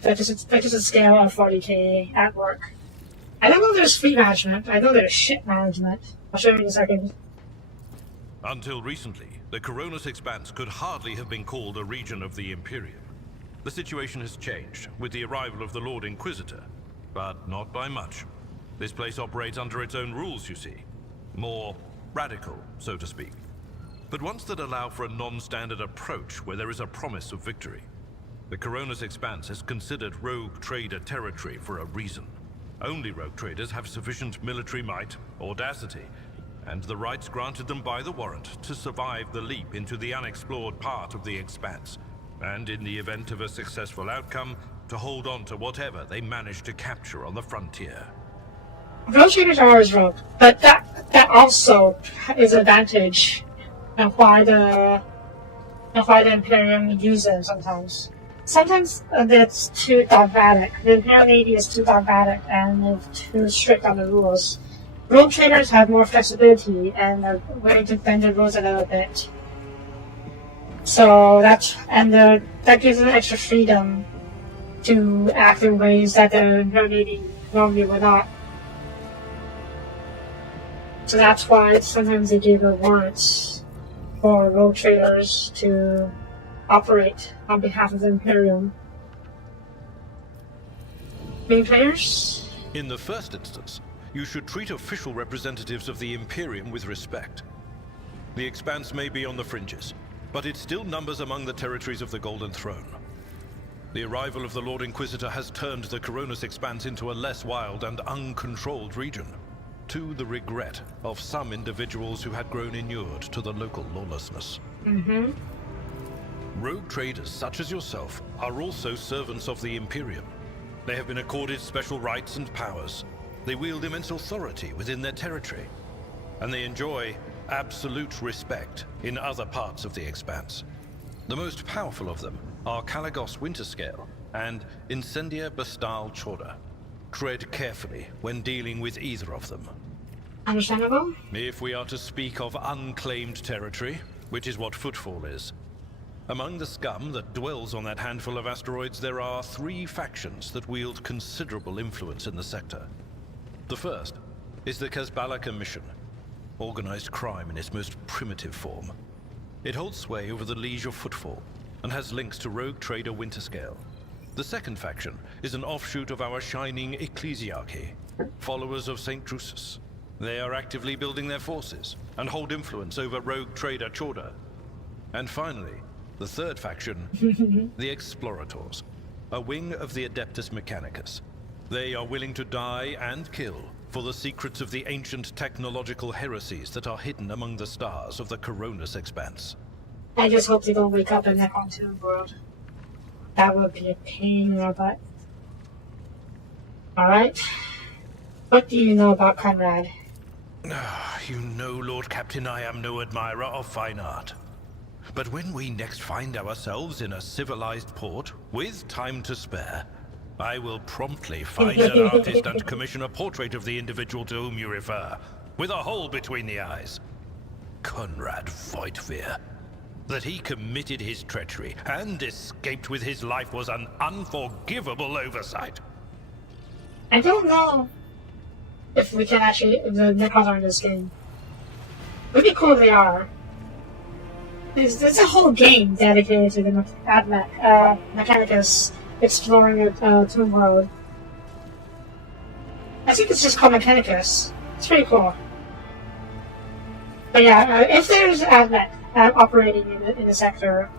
That is a scale of 40k at work. I don't know there's fleet management. I know there's ship management. I'll show you in a second. Until recently, the Coronis Expanse could hardly have been called a region of the Imperium. The situation has changed with the arrival of the Lord Inquisitor, but not by much. This place operates under its own rules, you see. More radical, so to speak. But ones that allow for a non-standard approach where there is a promise of victory. The Coronis Expanse is considered rogue trader territory for a reason. Only rogue traders have sufficient military might, audacity, and the rights granted them by the warrant to survive the leap into the unexplored part of the Expanse, and in the event of a successful outcome, to hold on to whatever they manage to capture on the frontier. Rogue traders are always rogue, but that also is an advantage, and why the Imperium uses them sometimes. Sometimes it's too dogmatic. The Imperial Navy is too dogmatic and they're too strict on the rules. Rogue traders have more flexibility and are willing to bend the rules a little bit. So that gives them extra freedom to act in ways that the Imperial Navy normally would not. So that's why sometimes they give warrants for rogue traders to operate on behalf of the Imperium. Main players? In the first instance, you should treat official representatives of the Imperium with respect. The Expanse may be on the fringes, but it still numbers among the territories of the Golden Throne. The arrival of the Lord Inquisitor has turned the Coronis Expanse into a less wild and uncontrolled region, to the regret of some individuals who had grown inured to the local lawlessness. Rogue traders such as yourself are also servants of the Imperium. They have been accorded special rights and powers. They wield immense authority within their territory, and they enjoy absolute respect in other parts of the Expanse. The most powerful of them are Kalagos Winterscale and Incendia Bastal Chorda. Tread carefully when dealing with either of them. Understandable? If we are to speak of unclaimed territory, which is what Footfall is, Among the scum that dwells on that handful of asteroids, there are 3 factions that wield considerable influence in the sector. The first is the Kazbala Commission, organized crime in its most primitive form. It holds sway over the Liege of Footfall, and has links to rogue trader Winterscale. The second faction is an offshoot of our shining ecclesiarchy, followers of St. Drusus. They are actively building their forces, and hold influence over rogue trader Chorda. And finally, the third faction, the Explorators, a wing of the Adeptus Mechanicus. They are willing to die and kill for the secrets of the ancient technological heresies that are hidden among the stars of the Coronis expanse. I just hope they don't wake up in that Tomb world. That would be a pain in the butt. Alright. What do you know about Conrad? You know, Lord Captain, I am no admirer of fine art. But when we next find ourselves in a civilized port, with time to spare, I will promptly find an artist and commission a portrait of the individual to whom you refer, with a hole between the eyes. Conrad Voigtveer. That he committed his treachery and escaped with his life was an unforgivable oversight. I don't know if we can actually, if the Necrons are in this game. It would be cool if they are. There's a whole game dedicated to the Mechanicus exploring a Tomb world. I think it's just called Mechanicus. It's pretty cool. But yeah, if there's Admech operating in the sector,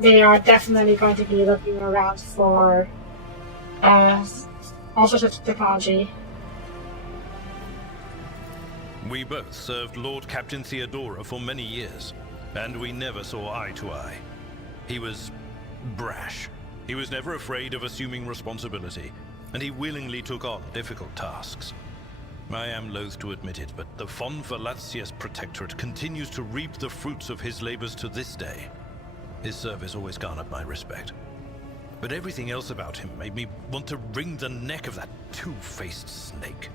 they are definitely going to be looking around for all sorts of technology. We both served Lord Captain Theodora for many years, and we never saw eye to eye. He was brash. He was never afraid of assuming responsibility, and he willingly took on difficult tasks. I am loath to admit it, but the Von Velatius Protectorate continues to reap the fruits of his labors to this day. His service always garnered my respect. But everything else about him made me want to wring the neck of that two-faced snake.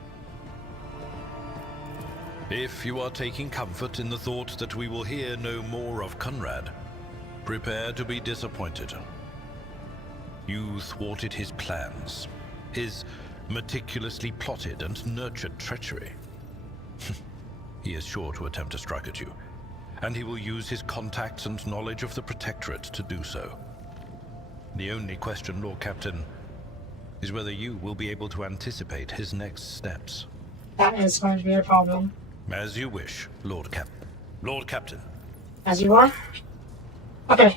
If you are taking comfort in the thought that we will hear no more of Conrad, prepare to be disappointed. You thwarted his plans, his meticulously plotted and nurtured treachery. He is sure to attempt to strike at you, and he will use his contacts and knowledge of the Protectorate to do so. The only question, Lord Captain, is whether you will be able to anticipate his next steps. That is going to be a problem. As you wish, Lord Captain. As you are? Okay,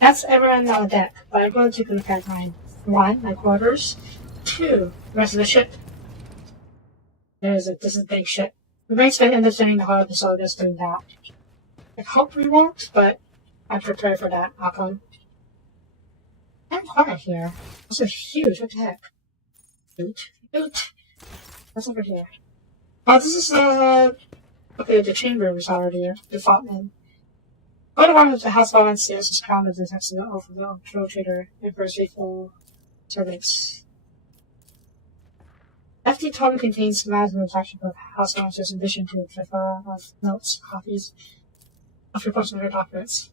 that's everyone on the deck, but I'm going to take a look at mine. 1, my quarters. 2, the rest of the ship. This is a big ship. We might spend understanding the whole episode just doing that. I hope we won't, but I'm prepared for that outcome. I'm quiet here. This is huge, what the heck? Loot. What's over here? Oh, this is okay, the chamber is already defaultment. Go to one of the House Valencias is crowned as the testament of the True Trader, Emperor's faithful servants. FT token contains management action of House Valencias in addition to a plethora of notes, copies of reports and other documents.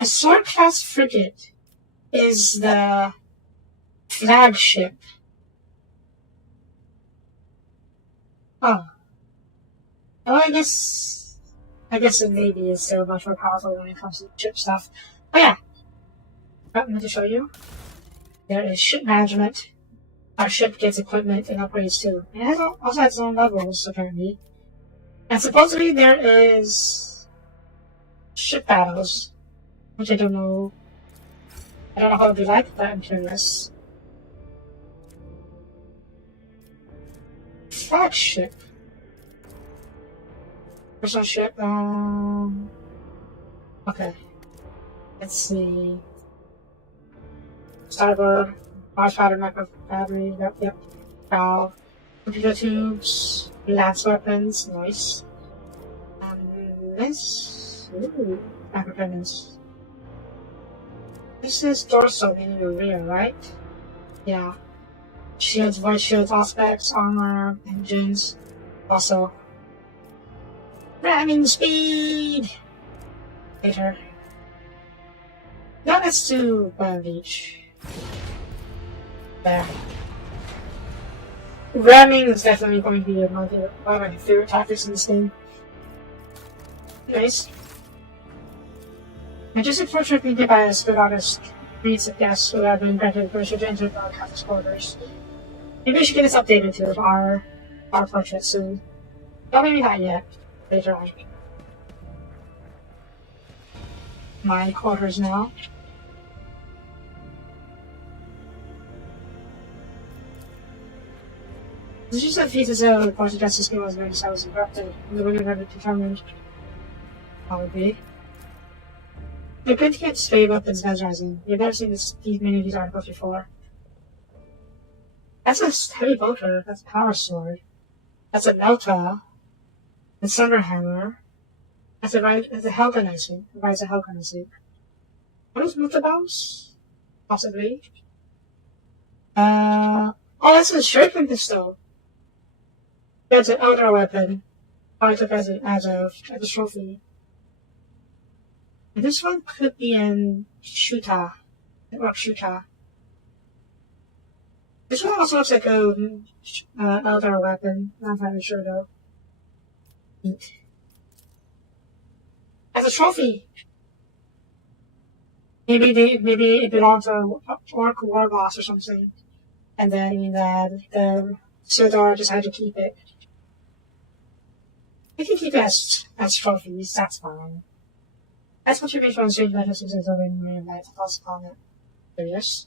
A sword-class frigate is the flagship. Oh. Well, I guess the Navy is still much more powerful when it comes to ship stuff. Oh yeah. I meant to show you. There is ship management. Our ship gets equipment and upgrades too. It has also has its own levels, apparently. And supposedly there is ship battles, which I don't know how it would be like, but I'm curious. Flagship. Personal ship, okay. Let's see. Starboard, large powder micro battery, yep. Bow. Computer tubes, lance weapons, nice. This, micro pendants. This is dorsal, meaning the rear, right? Yeah. Shields, void shields, aspects, armor, engines. Also, ramming speed! later. Now let's do Beach. There. Ramming is definitely going to be one of my favorite tactics in this game. Nice. And just unfortunately, the bias without us reads of guests who have been granted permission to enter our captain's quarters. Maybe we should get this updated to our portrait soon. But maybe not yet. Later on. My quarters now. This is just a feat of the Party Justice game was very so erupted, and the winner never determined how it would be. The good can't stay weapons mesmerizing. You've never seen many of these articles before. That's a heavy bolter, that's a power sword. That's a Melta. That's Thunder Hammer. That's a Hellgun, I think. Rides a Hellgun, I think. What is Melta Bounce? Possibly. Oh, that's a Shuriken pistol. That's an outdoor weapon. I took as a trophy. And this one could be in Shuta. Or Shuta. This one also looks like a outdoor weapon. Not entirely sure though. Neat. As a trophy! Maybe it belonged to Orc War Boss or something. And then the Sildar decided to keep it. We can keep it as trophies, that's fine. As contribution on Strange Metals is over in Marine Light, plus upon it. So yes.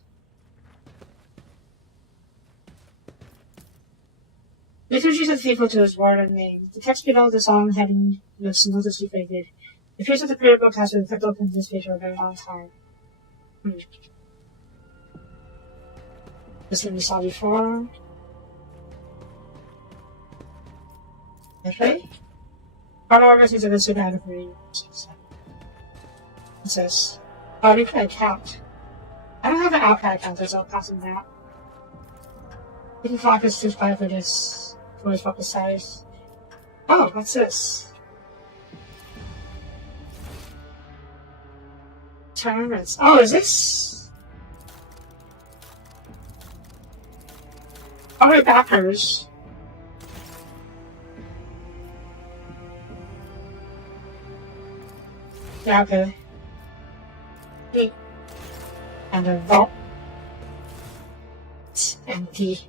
Liturgies are faithful to his word and name. The text below the song heading looks noticeably faded. It appears that the prayer book has been kept open to this page for a very long time. This one we saw before. Okay. Our organizations have been super adequately. It says, oh, you can account. I don't have an outcast counter, so I'll pass him that. You can focus to apply for this. For his focus size. Oh, what's this? Tournaments. Oh, is this? Oh, wait, backers. Yeah, okay. And a vault. It's empty.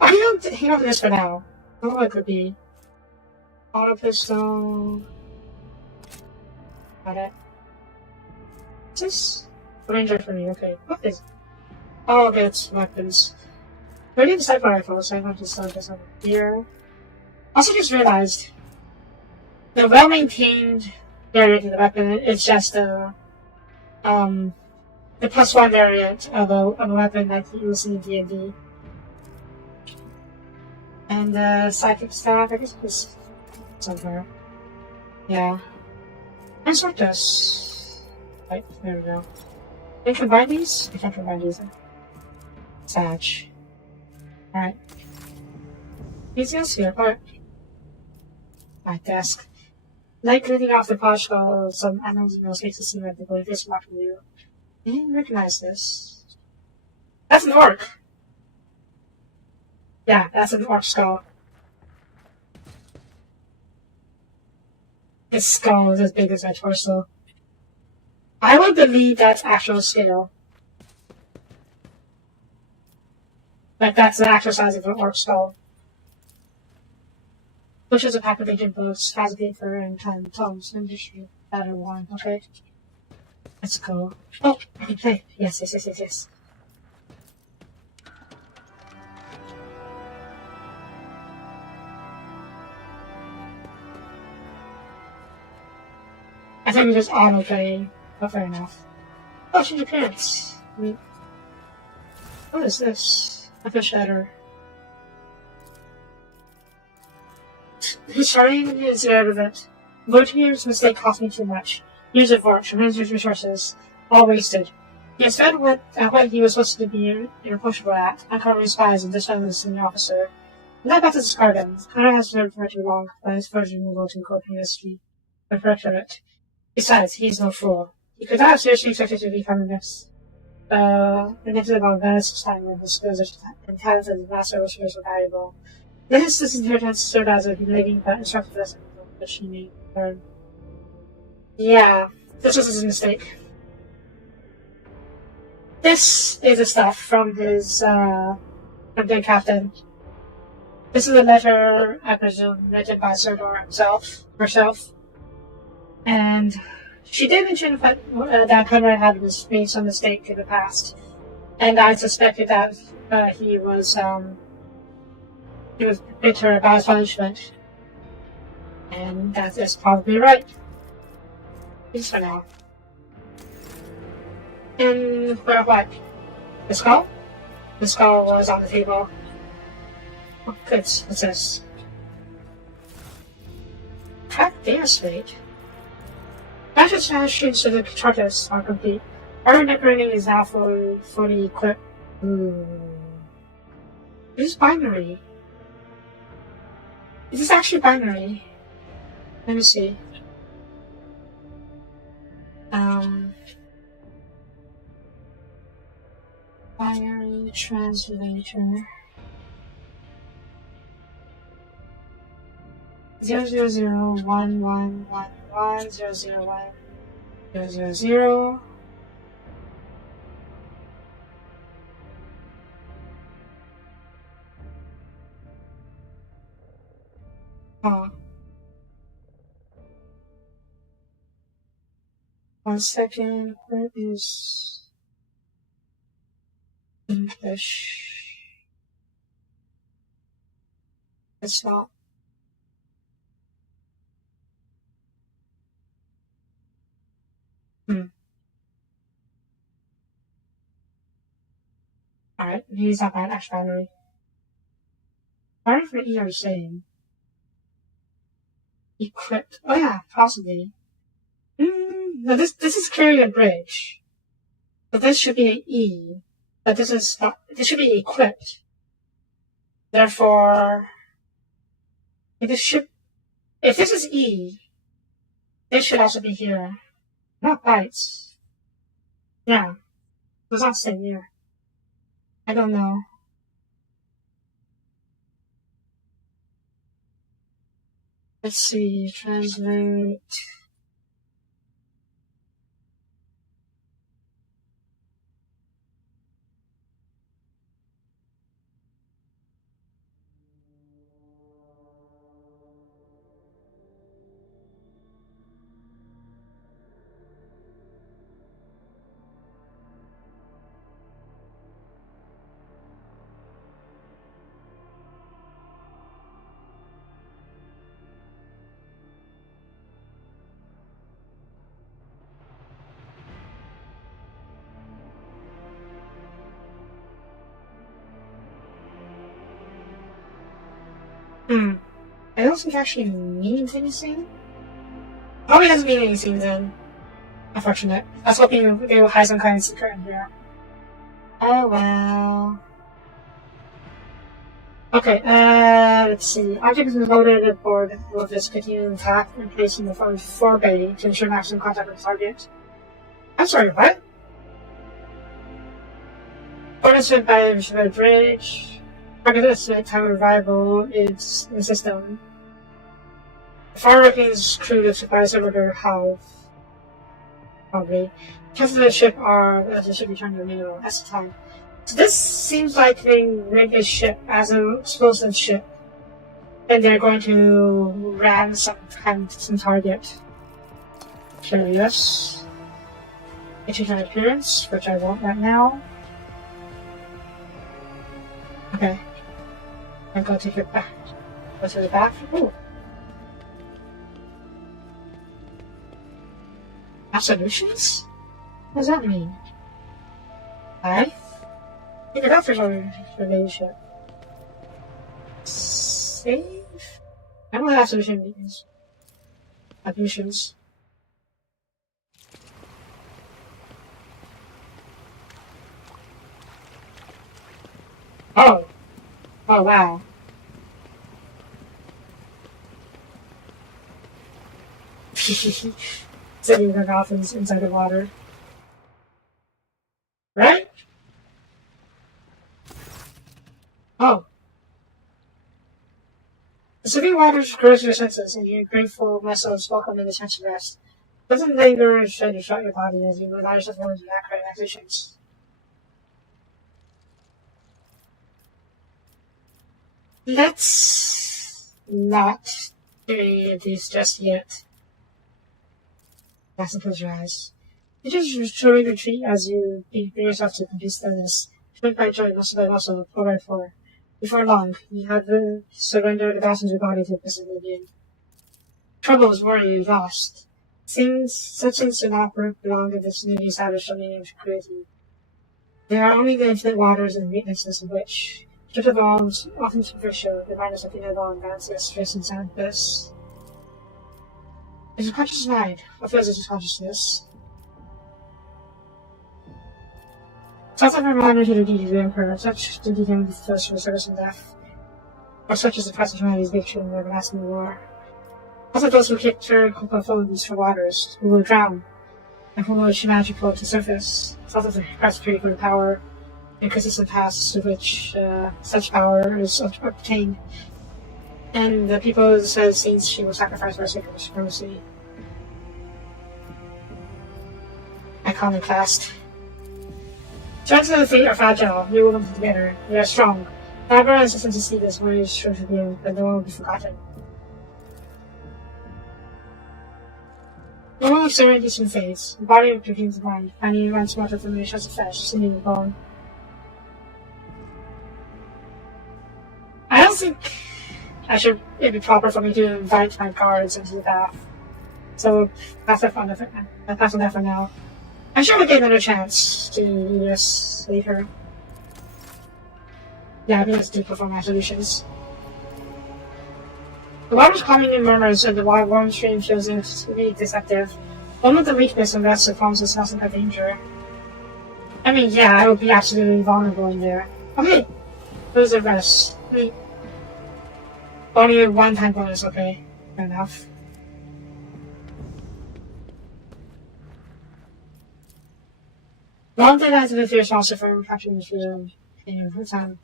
Hang on to this for now. I don't know what it could be. Auto pistol. Got it. What's this? Ranger for me, okay. What is it? Oh, okay, it's weapons. I already have a sniper rifle, so I'm going to start this over here. Also just realized the well-maintained variant of the weapon is just the +1 variant of a weapon that you will see in D&D. And the psychic staff, I guess it's somewhere. Yeah. And sort this. Right, there we go. Can you combine these? I can't combine these. Sag. Alright. Easiest here, alright. My desk. Like cleaning off the polish of some animals emails makes it seem like the going this mark from you. I didn't recognize this. That's an orc! Yeah, that's an orc skull. His skull is as big as my torso. I would believe that's actual scale. Like, that's the actual size of an orc skull. Which is a pack of ancient books, has paper, and 10 tomes, and distribute that are one, okay? Let's go. Oh, okay, yes. I think we just auto-play, but fair enough. Oh, change appearance. What is this? A fish header. His starting is irrelevant. Votimir's mistake cost me too much. Years of work, tremendous resources, all wasted. He had spent what he was supposed to be irreproachable at. I caught his spies and disfounded the senior officer. And I got to discard him. Connor has been for too long, but his version will go to court history. it. Besides, he's no fool. He could not have seriously expected to become this. Connected about Venice's time when his skills and talents as a master was so valuable. This inheritance served as a living but instructive lesson which he may learn. Yeah, this was his mistake. This is the stuff from his, from the captain. This is a letter, I presume, written by Serdar herself. And she did mention that Conrad had made some mistake in the past. And I suspected that he was bitter about his punishment. And that is probably right. At least for now. And where what? The skull? The skull was on the table. Oh, good. What's this? Track data state. Batch transactions to the charters are complete. Our networking is now fully equipped. This is binary. Is this actually binary? Let me see. Binary translator. 0001111001000. Oh. 1 second. Where is English? It's not. Alright, these are bad Ash Battery. Why for E are the same? Equipped. Oh yeah, possibly. No, this is carrying a bridge. But this should be an E. But this should be equipped. Therefore, if this is E, this should also be here. Not bytes. Yeah. It was not same here. I don't know. Let's see, translate. I don't think it actually means anything. Probably doesn't mean anything then. Unfortunate. I was hoping they will hide some kind of secret in here. Oh well. Okay, let's see. Object is loaded aboard with this continuing attack and placed in the front forebay to ensure maximum contact with the target. I'm sorry, what? Orders sent by the bridge. Target estimate time arrival is in the system. The far-workings crew that supplies over their health. Probably. Chances of the ship are that they should return to the middle. That's the time. So this seems like they rigged this ship as an explosive ship. And they're going to ram some target. Curious. Change my appearance, which I won't right now. Okay. I'm going to take it back. Go to the back. Ooh. Absolutions? What does that mean? I think it offers our relationship. Save? I don't have absolution means. Ablutions. Oh. Oh wow. Sitting the dolphins inside the water. Right? Oh. The soothing waters grows your senses, and your grateful muscles welcome in the sense of rest. Doesn't linger and shut your body as you allow yourself more into accurate acquisitions. Let's not do any of these just yet. That's close your eyes. You just truly retreat as you bring yourself to complete stillness. Joint by joint, muscle by muscle, pore by pore. Before long, you have surrendered the vast of your body to this oblivion. Troubles, worry, lost. Such things do not belong to this newly established domain of creativity. There are only the infinite waters and weightlessness of which, just evolved, often superficial, remind us of the long boundless stress and sound bliss. It is a conscious mind. What feels is consciousness? Such a reminder to the duty of the Emperor, such duty can be fulfilled for service and death, or such is the price of humanity's victory in the everlasting war. Also those who keep their culpabilities for waters, who will drown, and who will humanity pull to the surface. It's also the price for the power, and consistent paths to which such power is obtained. And the people said saints she will sacrifice for sake of supremacy. Iconoclast. Giants of the fate are fragile, we will them together. They are strong. Never insistent to see this one is sure to be, but no one will be forgotten. The moment of serenity soon fades. The body begins to mind, finding runs smarter from the shells of flesh, sending the bone. I don't think it'd be proper for me to invite my guards into the bath. So pass on that for now. I'm sure we'll get another chance to do this later. Yeah, I think let's do perform my solutions. The water's calming in murmurs, and the warm stream feels really deceptive. Only the weakness and rest informs us nothing but danger. I mean, yeah, I would be absolutely vulnerable in there. Okay, there's a rest. Only a one-time bonus, okay. Fair enough. Long day after the fierce also from capturing the field in her time.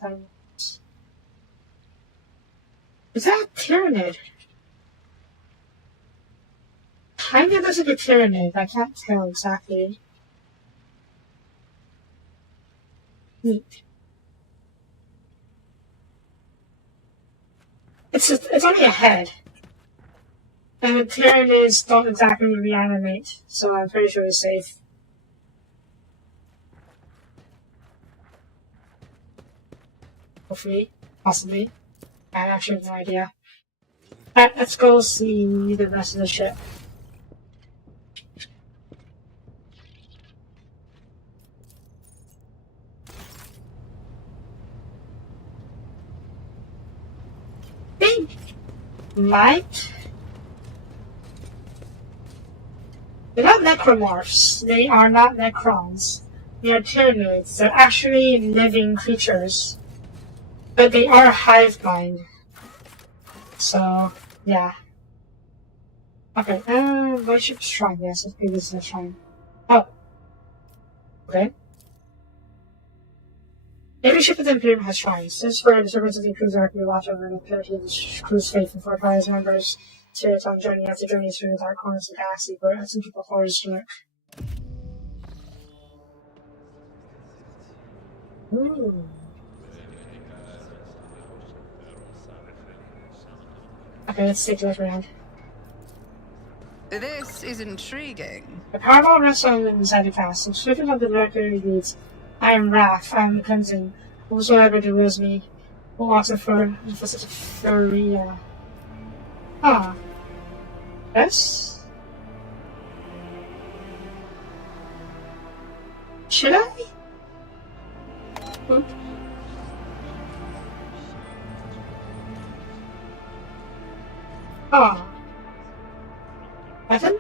Is that a Tyranid? Kinda looks like a Tyranid, I can't tell exactly. Neat. It's only a head. And the Tyranids don't exactly reanimate, so I'm pretty sure it's safe. Hopefully. Possibly. I actually have no idea. Alright, let's go see the rest of the ship. They might. They're not necromorphs. They are not necrons. They are tyranids. They're actually living creatures. But they are hive mind. So, yeah. Okay, my ship's shrine, yes, let's do this in a shrine. Oh. Okay. Every ship of the Imperium has shrines. This is where the servants of the crews are to watch over the purity of the crew's faith and fortify as members spirits on journey after journey through the dark corners of the galaxy where some people horrors lurk. Ooh. Okay, let's take this round. This is intriguing. The powerball rests on the inside the cast, and swiftly of the directory reads, I am Wrath, I am the cleansing. Whosoever delivers me, who walks in for such a fury. Ah. Yes? Should I? Oop. Ah. Weapon?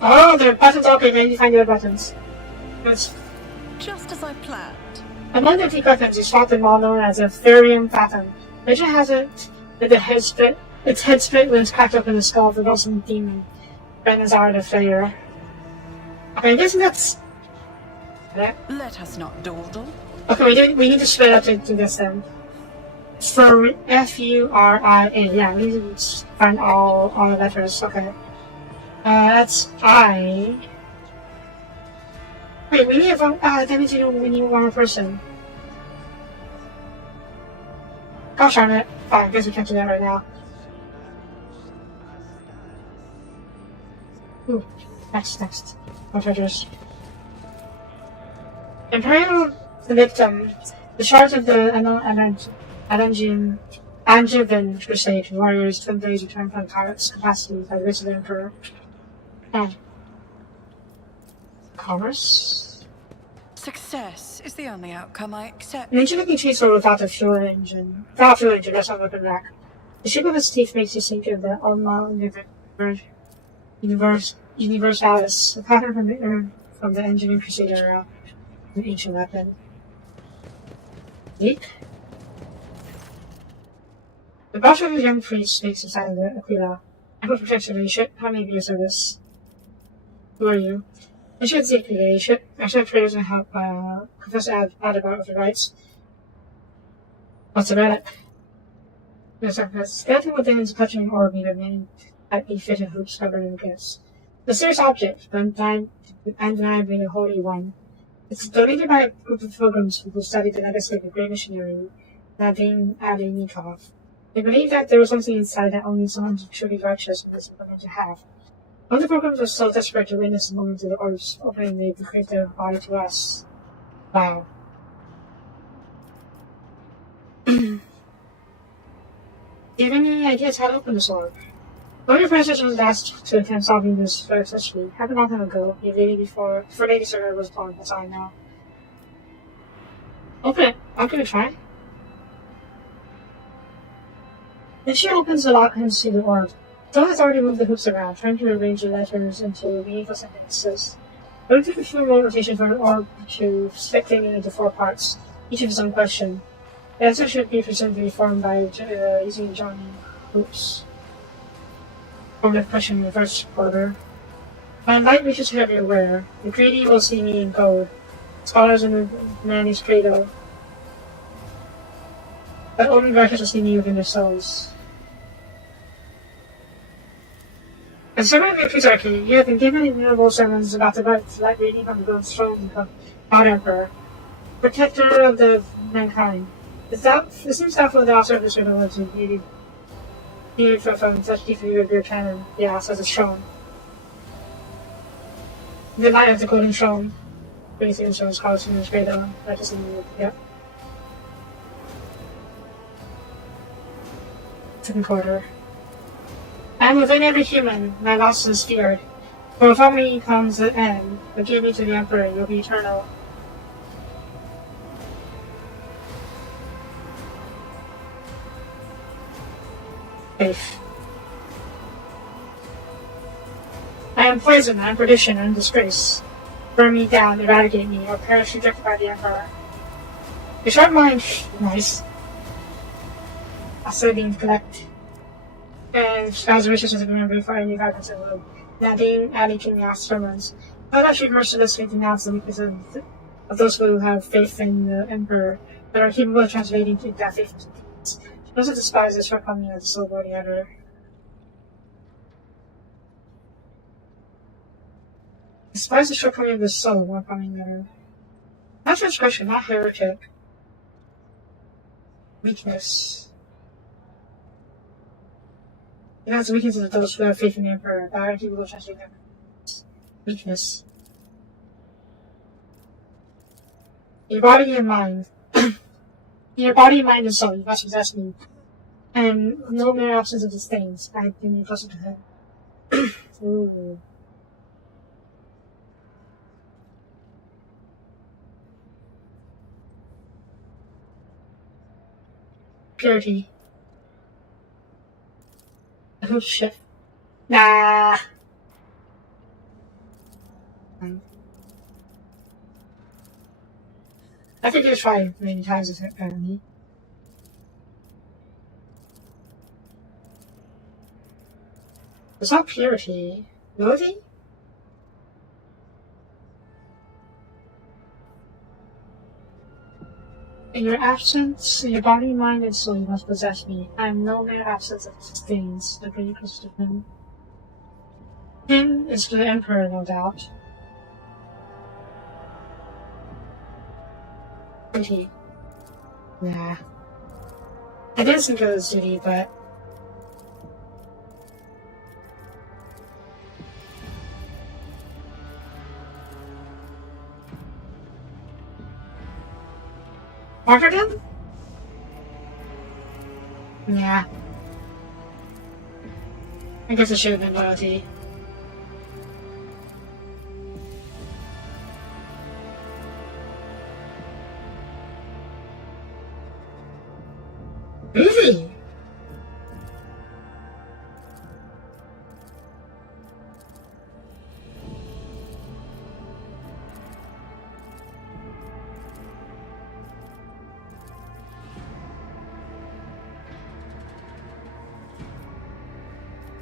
Oh, there are buttons. Okay, maybe find the other buttons. Good. Just as I planned. Among the weapons, he spotted the model known as a Therium Phantom. Legend has it that its head split when it's cracked open the skull of the Wilson demon, Benazar the Failure. Okay, I guess that's... Let us not dawdle. Okay, we need to split up to this then. For F-U-R-I-A, yeah, we need to find all the letters, okay. That's I. Wait, we need one, we need one more person. Gosh darn it. Fine, I guess we can't do that right now. Ooh, next. More treasures. Imperial victim. The shards of the Angevin Crusade warriors 10 days return from pirates' capacity by the grace of the Emperor. Commerce? Success is the only outcome I accept. An ancient looking chase without a fuel engine. Without a fuel engine, that's not weapon rack. The shape of its teeth makes you think of the Alma Universalis, a pattern from the engineering crusade era, an ancient weapon. Leak? The bottom of the young priest speaks inside of the Aquila. I put protection on your ship. How many years of this? Who are you? I should the Aquila ship. I should prayers and help Professor Adabar with the rights. What's the relic? There's a skeleton within its clutching orb made of many tightly fitted hoops covered in gifts. The serious object, but undeniably a holy one. It's donated by a group of pilgrims who studied the legacy of the great missionary, Nadim Ali Nikov. They believed that there was something inside that only someone truly righteous was meant to have. One of the pilgrims was so desperate to witness the moment of the orb's opening they bequeathed their body to us. Wow. Do you have any ideas how to open this orb? One of your predecessors was asked to attempt solving this very successfully. Happened a long time ago, a lady before Lady Sir was born, that's all I know. Open it. I'll give it a try. Then she opens the lock and sees the orb. Dawn has already moved the hoops around, trying to arrange the letters into meaningful sentences. It would take a few more rotations for the orb to split cleanly into 4 parts, each of its own question. The answer should be presumed to be formed by using joining hoops. Form the question in reverse order. When light reaches everywhere, the greedy will see me in gold. Scholars in the Nanny's cradle. But only righteous will see me within their souls. As servant of the Patriarchy, you have been given innumerable sermons about the light reading from the God's throne of God Emperor, protector of the mankind. It seems doubtful that also this riddle was indeed from such deep view of your canon, yes, as a throne. The light of the golden throne, brings the insurance scholars in his cradle, righteous in the yep. Second quarter. And within every human, my loss is feared. For without me comes the end, but give me to the Emperor, you'll be eternal. Faith. I am poison, I am perdition, and disgrace. Burn me down, eradicate me, or perish rejected by the Emperor. Your sharp mind, nice. Ascending collect. And Scout's wishes to remember for any guidance in the world. Nadim Ali Kinyas sermons. Not that she mercilessly denounce the weakness of those who have faith in the Emperor, but are capable of translating that faith into deeds. She doesn't despise the shortcoming of the soul-born editor. Despise the shortcoming of the soul, welcoming editor. Not transgression, not heretic. Weakness. It has the weaknesses of those who have faith in the Emperor, but are capable of translating their weakness. Your body and mind. Your body, mind, and soul, you must possess me. And no mere absence of these things, I bring you closer to him. Ooh. Purity. Oh shit. Nah. I think it's tried many times apparently. It's not purity. Loyalty? In your absence, your body, mind, and soul must possess me. I am no mere absence of things, agreed Christopher. Him is the Emperor, no doubt. Duty. Nah. I did think it was duty, but... Martyrdom? Yeah. I guess it should have been loyalty. Really?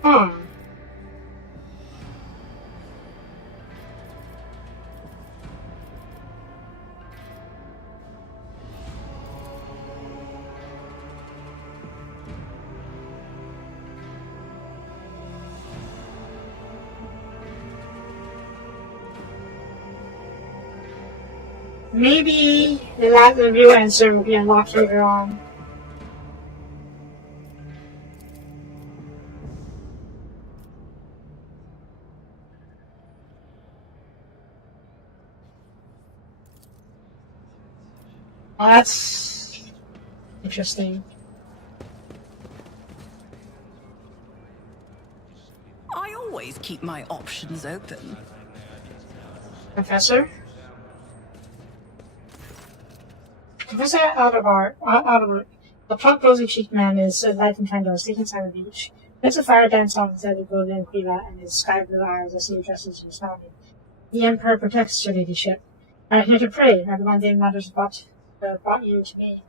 Huh. Maybe the real answer will be unlocked later on. Well, that's interesting. I always keep my options open. Professor? Professor Alderbar, the plump, rosy-cheeked man is lighting candles, taking time of each. There's a fire dance on his head of golden quiva and his sky-blue eyes as he addresses his family. The Emperor protects your ladyship. I am here to pray, and the mundane matters brought you to me.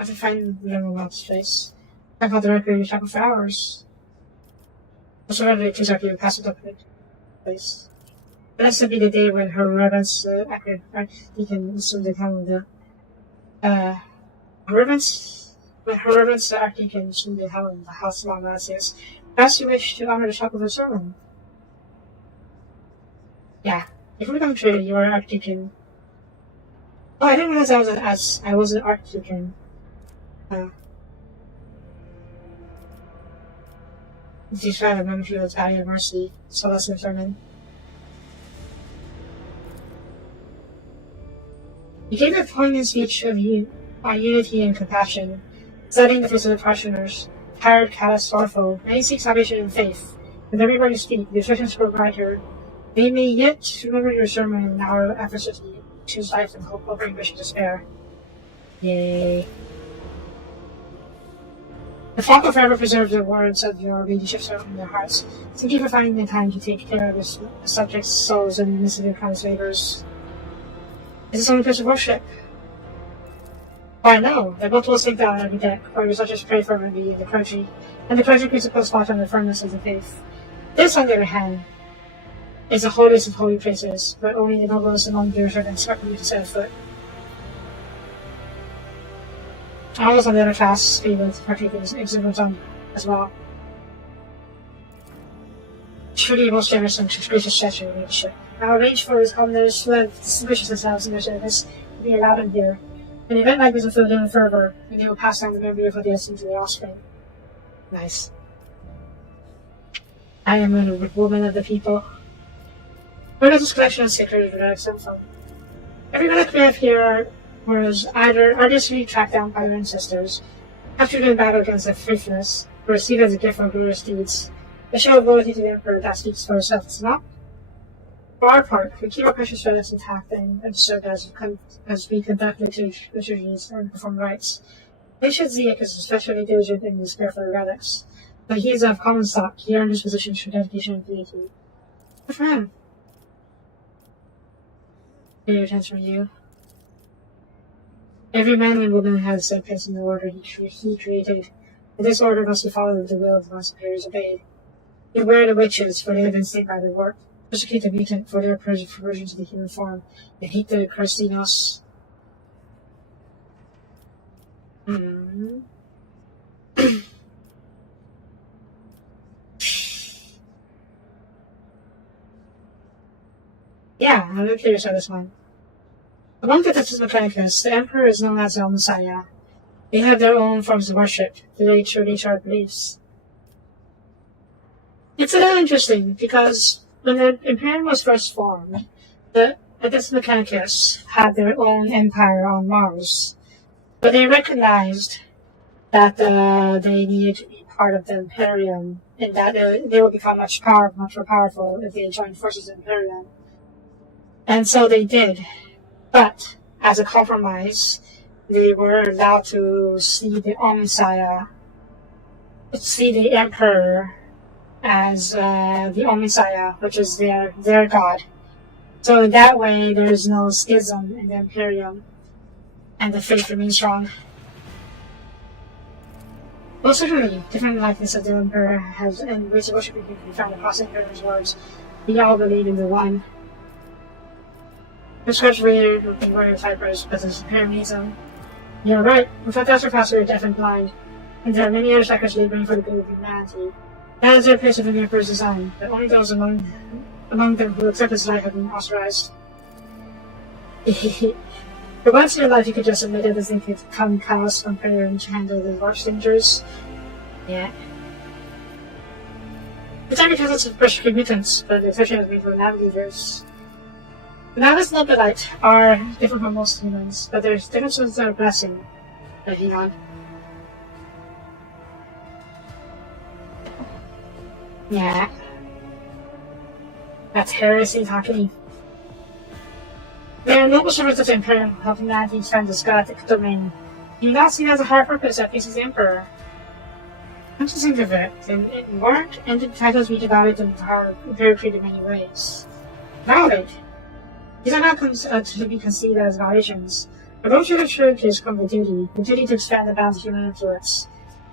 I have to find the Emerald's place. I've had the record shop for hours. Also, rather it is after you pass it up to the place. But that's to be the day when her reverence, Archdeacon, assumed the helm of the, when her reverence, the Archdeacon, assumed the helm of the House of Almasius. Perhaps you wish to honor the shop with a sermon. Yeah. If we come true, you are an Archdeacon. Oh, I didn't realize I was an Archdeacon. These five Memphis Valley University, so that's the sermon. He gave a poignant speech on unity and compassion, setting the face of the parishioners, tired, callous, sorrowful. Many seek salvation in faith. With everybody speak, the instructions provide her. They may yet remember your sermon in an hour of adversity, choose life and hope over anguish and despair. Yay. The flock will forever preserve the words of your ladyship in their hearts. Thank you for finding the time to take care of the subjects' souls and miss their kindness favors. Is this only place of worship? Why no, they both will sink down every deck, for such as pray fervently in the clergy, and the clergy presuppose spot on the firmness of the faith. This, on the other hand, is the holiest of holy places, where only the noblest among their servants are permitted to set foot. Others on the other class favored partakers exhibit on as well. Truly most generous and gracious gesture of leadership. Now arrange for his commoners who have distinguished themselves in their service to be allowed in here. An event like this will fill them with fervor, and they will pass down the memory of their destiny to their offspring. Nice. I am a woman of the people. Where does this collection of sacred relics come from? Every relic we have here was either artistry tracked down by their ancestors, captured in battle against the faithless, or received as a gift for glorious deeds. The show of loyalty to the Emperor that speaks for itself, does it not? For our part, we keep our precious relics intact and serve as we conduct liturgies and perform rites. Ancient Zeek is especially diligent in his care for the relics, but he is of common stock. He earned his position through dedication and piety. Good for him. Your attention from you. Every man and woman has their place in the order he created, and this order must be followed with the will of the superiors obeyed. Beware the witches, for they have been slain by their work. Persecute the mutant for their perversion to the human form, and hate the Christinos. Yeah, I'm really curious about this one. Among the Texas Mechanicus, the Emperor is known as the Messiah. They have their own forms of worship, the truly sharp beliefs. It's a little interesting, because when the Imperium was first formed, the Texas Mechanicus had their own empire on Mars. But they recognized that they needed to be part of the Imperium, and that they would become much more powerful if they joined forces with the Imperium. And so they did. But, as a compromise, they were allowed to see the Messiah, see the Emperor as the Messiah, which is their god. So in that way, there is no schism in the Imperium, and the faith remains strong. Well, certainly, different likeness of the Emperor has and ways of worshiping can be found across the Imperium's words. We all believe in the one. This was weird with the warrior fibers, but the Imperium needs them. You're right, without that surpass we are deaf and blind, and there are many other sacrifices laboring for the good of humanity. That is their place within the Emperor's design, but only those among them who accept his life have been authorized. For once in your life you could just admit everything could come chaos from prayer and handle the worst dangers. Yeah. It's only because it's persecute mutants, but the exception is made for navigators. The Navis and Nobilite are different from most humans, but their differences are a blessing. Hang on. Yeah. That's heresy talking. They are noble servants of the Imperium, helping humanity defend this galactic domain. You do not see it as a higher purpose that pleases the Emperor. Come to think of it, in work and in titles we devalue and are very created in many ways. Valid. These are not to be conceived as violations. A road trader should just come with the duty to expand the bounds of human influence.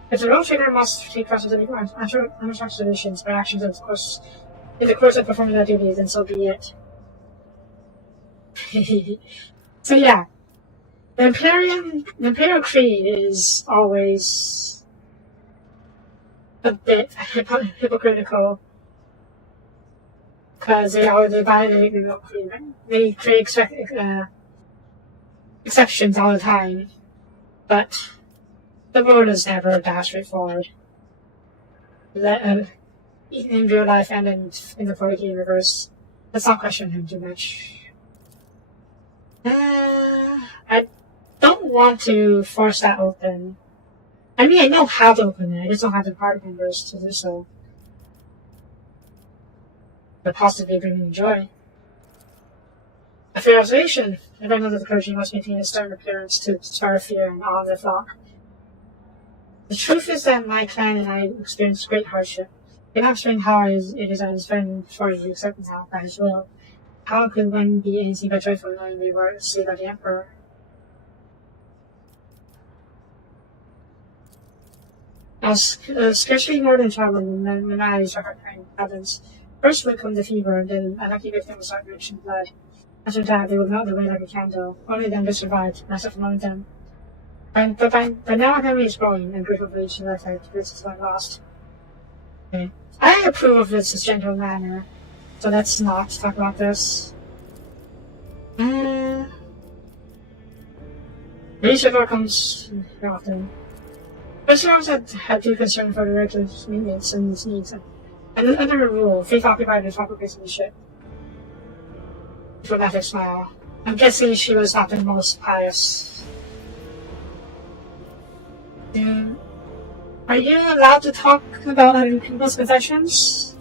If the road trader must take responsibility for unstructured solutions or actions in the course of performing that duty, then so be it. So yeah, the Imperial Creed is always a bit hypocritical. Because they violate the Imperial Creed. They create exceptions all the time, but the world is never that straightforward. In real life and in the 40k universe, let's not question him too much. I don't want to force that open. I mean, I know how to open it, I just don't have the party members to do so. But possibly bring me joy. A fair observation. Everyone knows that the clergy must maintain a stern appearance to inspire fear and awe in their flock. The truth is that my clan and I experienced great hardship. I cannot explain how it is I was been forced to accept now by his will. How could one be anything but joyful knowing we were saved by the Emperor? I was scarcely more than traveling when my eyes started crying problems. First would come the fever, then unlucky victim was start rich in blood. After that, they would melt away like a candle. Only then they survived, myself among them. But now our family is growing, and grief of age and life is what lost. Okay. I approve of this gentle manner, so let's not talk about this. Research comes very often. Restaurants had due concern for the regular's maintenance and its needs. And under a rule, faith occupied the proper place of the ship. Diplomatic smile. I'm guessing she was not the most pious. Are you allowed to talk about other people's possessions?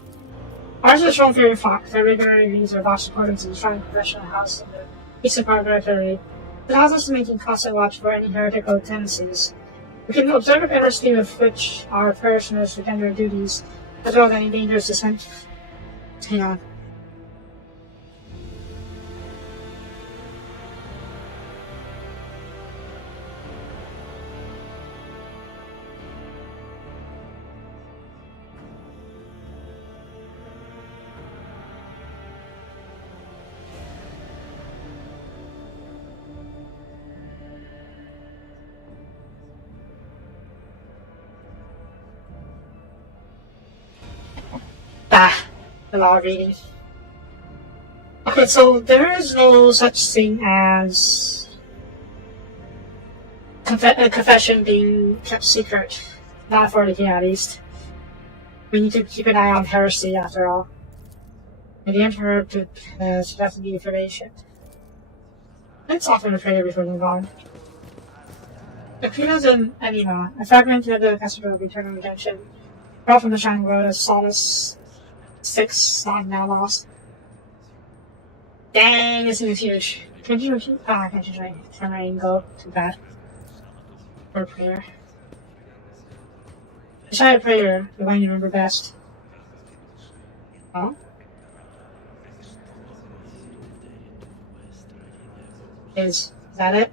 Ours is shown very flock. Their regular reviews are vast accordance to the strong professional house in the eastern part of the territory. It allows us to maintain constant watch for any heretical tendencies. We can observe errors with which our parishioners attend their duties, as well as any dangerous descent. Hang on. A lot of reading. Okay, so there is no such thing as a confession being kept secret. Not for the king, at least. We need to keep an eye on heresy, after all. And the Emperor should have the information. Let's offer the prayer before we move on. Aquinas and Anima, a fragment of the Festival of Eternal Redemption, brought from the Shining World as Solace 6, not now lost. Dang, this is huge. Can you repeat? I can't just right. Camera angle. Too bad. Or prayer. Decide a prayer, the one you remember best. Oh? Is that it?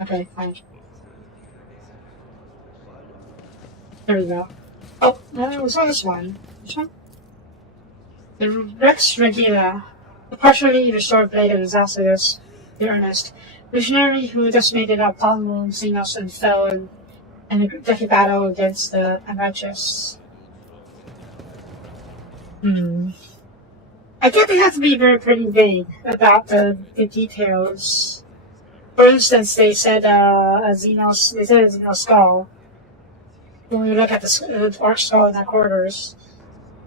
Okay, fine. There we go. Oh, no, it was this one. This one? The Rex Regina, the partially restored blade of Zacius, the Earnest, missionary who decimated Apollo, Xenos, and fell in a deadly battle against the unrighteous. I guess they have to be pretty vague about the details. For instance, they said a Xenos skull. When we look at the arch skull in the corridors.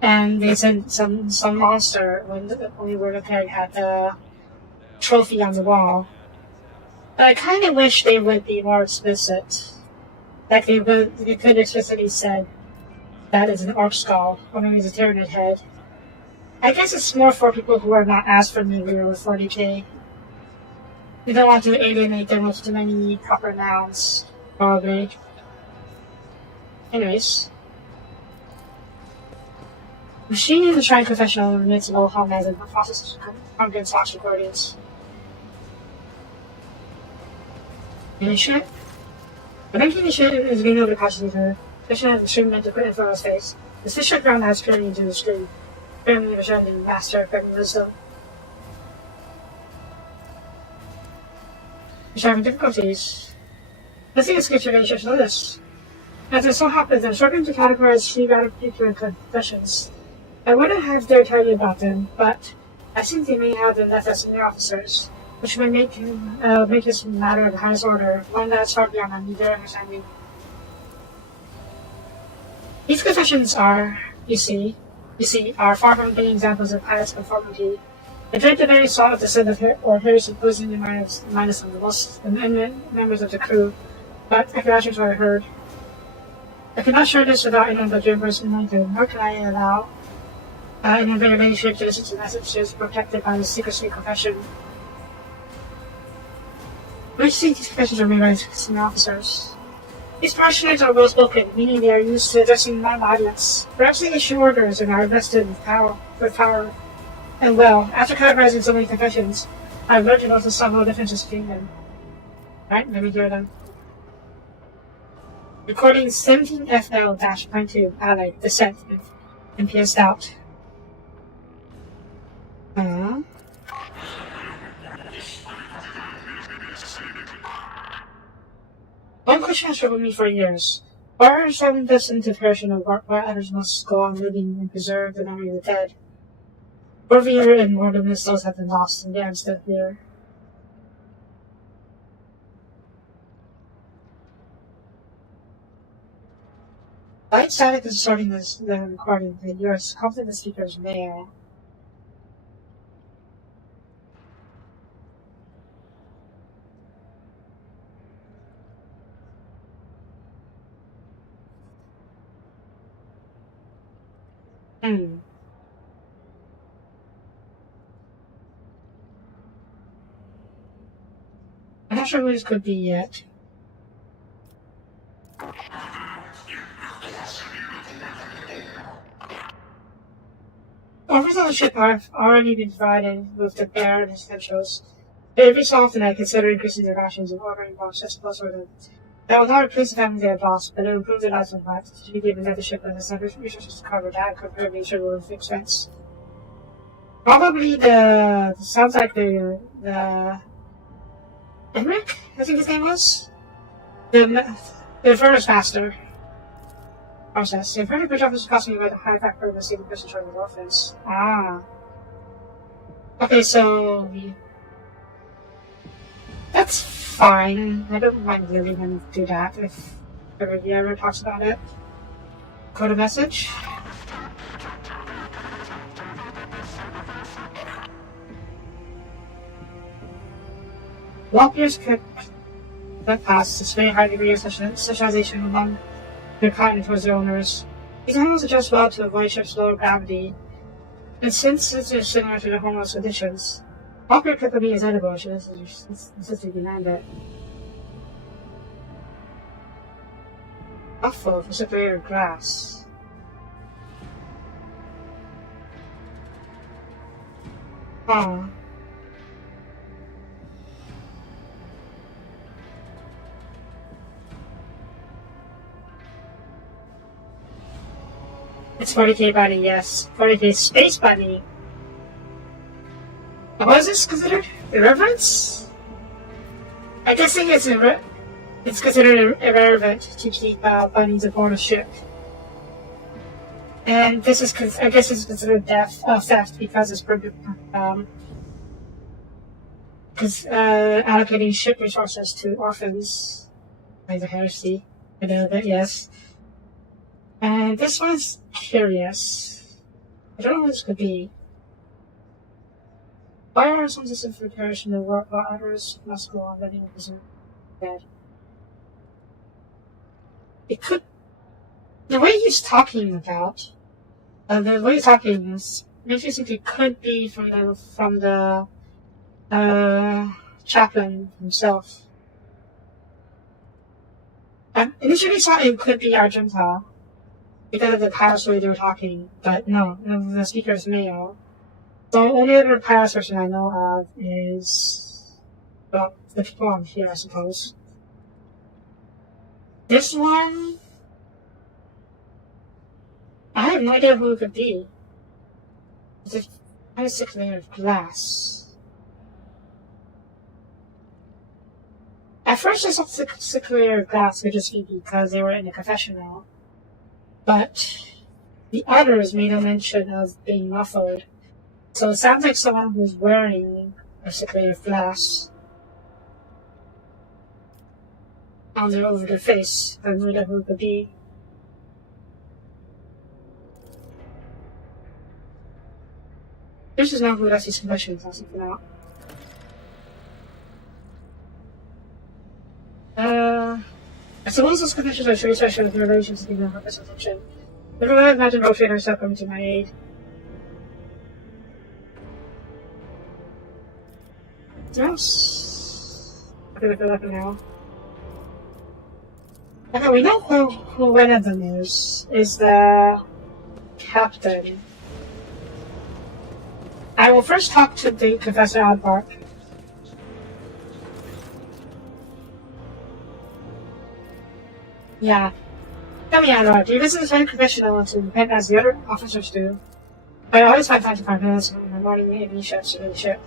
And they sent some monster when we were looking at the trophy on the wall. But I kind of wish they would be more explicit. Like they could explicitly said that is an orc skull, or maybe it's a Tyranid head. I guess it's more for people who are not as familiar with 40k. They don't want to alienate them with too many proper nouns, probably. Anyways. Machine in the Shrine Confessional admits low harmonies and process pumpkin slash recordings. Initiate? The banking initiative is being able to cautiously her. Fiction has extreme mental put in front of his face. The sister ground has peering into the screen. Apparently the shining master of feminine wisdom. He's having difficulties. Let's see the situation notice. As it so happens, I'm struggling to categorize 3 rather particular confessions. I wouldn't have dared tell you about them, but I think they may have been left as senior officers, which may make this a matter of the highest order, one that's far beyond my meager understanding. These confessions are, you see, are far from being examples of pious conformity. They drink the very salt of the sin of heresy posing the minus of the most eminent members of the crew, but acknowledgments what I heard. I cannot share this without anyone but your person anointed, nor can I allow in a very relationship to listen to messages protected by the secrecy confession. Which think these confessions are made by senior officers? These parishioners are well spoken, meaning they are used to addressing non-audience. Perhaps they issue orders and are invested with power. And well, after categorizing so many confessions, I've learned to notice several differences between them. Right, let me hear them. Recording 17FL-.2, Allied, Descent, and PS Doubt. One question has troubled me for years. Why are some destined to perish in a work while others must go on living and preserve the memory of the dead? Borvier and more than souls have been lost, and I'm still here. Light static is starting the recording, and you are confident the speaker is there. I'm not sure who this could be yet. Offers on the ship have already been provided with the bear and essentials. Every so often I consider increasing their rations and ordering boxes plus order. That will not replace the family they have lost, but it will improve their lives and lives. To be given another ship and the resources to cover that compared to nature will expense. Probably sounds like the Emmerich, I think his name was? The furnace master process. The furnace bridge office cost me about the high factor of the same person charged with orphans. Ah. Okay, so that's fine. I don't mind really him do that if he ever talks about it. Code a message. Walkers could let pass display a high degree of socialization among their kind towards their owners. These animals adjust well to avoid ship's lower gravity, and since it is similar to their homeless conditions, Walker could be as edible, she insisted demand it. Buffalo for separated grass. Huh. It's 40k bunny, yes. 40k space bunny. What is this considered? Irreverence? I guess it's considered irrelevant to keep bunnies aboard a ship. And this is, I guess it's considered theft because it's allocating ship resources to orphans. By the heresy. I know that, yes. And this one's curious. I don't know what this could be. Why are some systems for perishing the work while others must go on living in dead? It could. The way he's talking about. The way he's talking is makes me think it could be from the chaplain himself. I initially thought it could be Argenta. Because of the pirates way they were talking, but no, the speaker is male. The only other pirate person I know of is, well, the people on here, I suppose. This one, I have no idea who it could be. It's a kind of thick layer of glass. At first I thought the thick layer of glass could just be because they were in a confessional. But the others made a mention of being muffled. So it sounds like someone who's wearing a secret of glass over their face. I don't know who it could be. This is not who that's his confession, I'll for now. I suppose those conditions are true, especially with relations to the purpose of function. Never mind, imagine both trainers herself coming to my aid. Yes. I think I feel like now. Okay, we know who one of them is the captain. I will first talk to the Professor Oddbark. Yeah. Tell me, Adora, do you visit the same confessional to repent as the other officers do? I always find time to 5 minutes in the morning and evening shifts in the ship.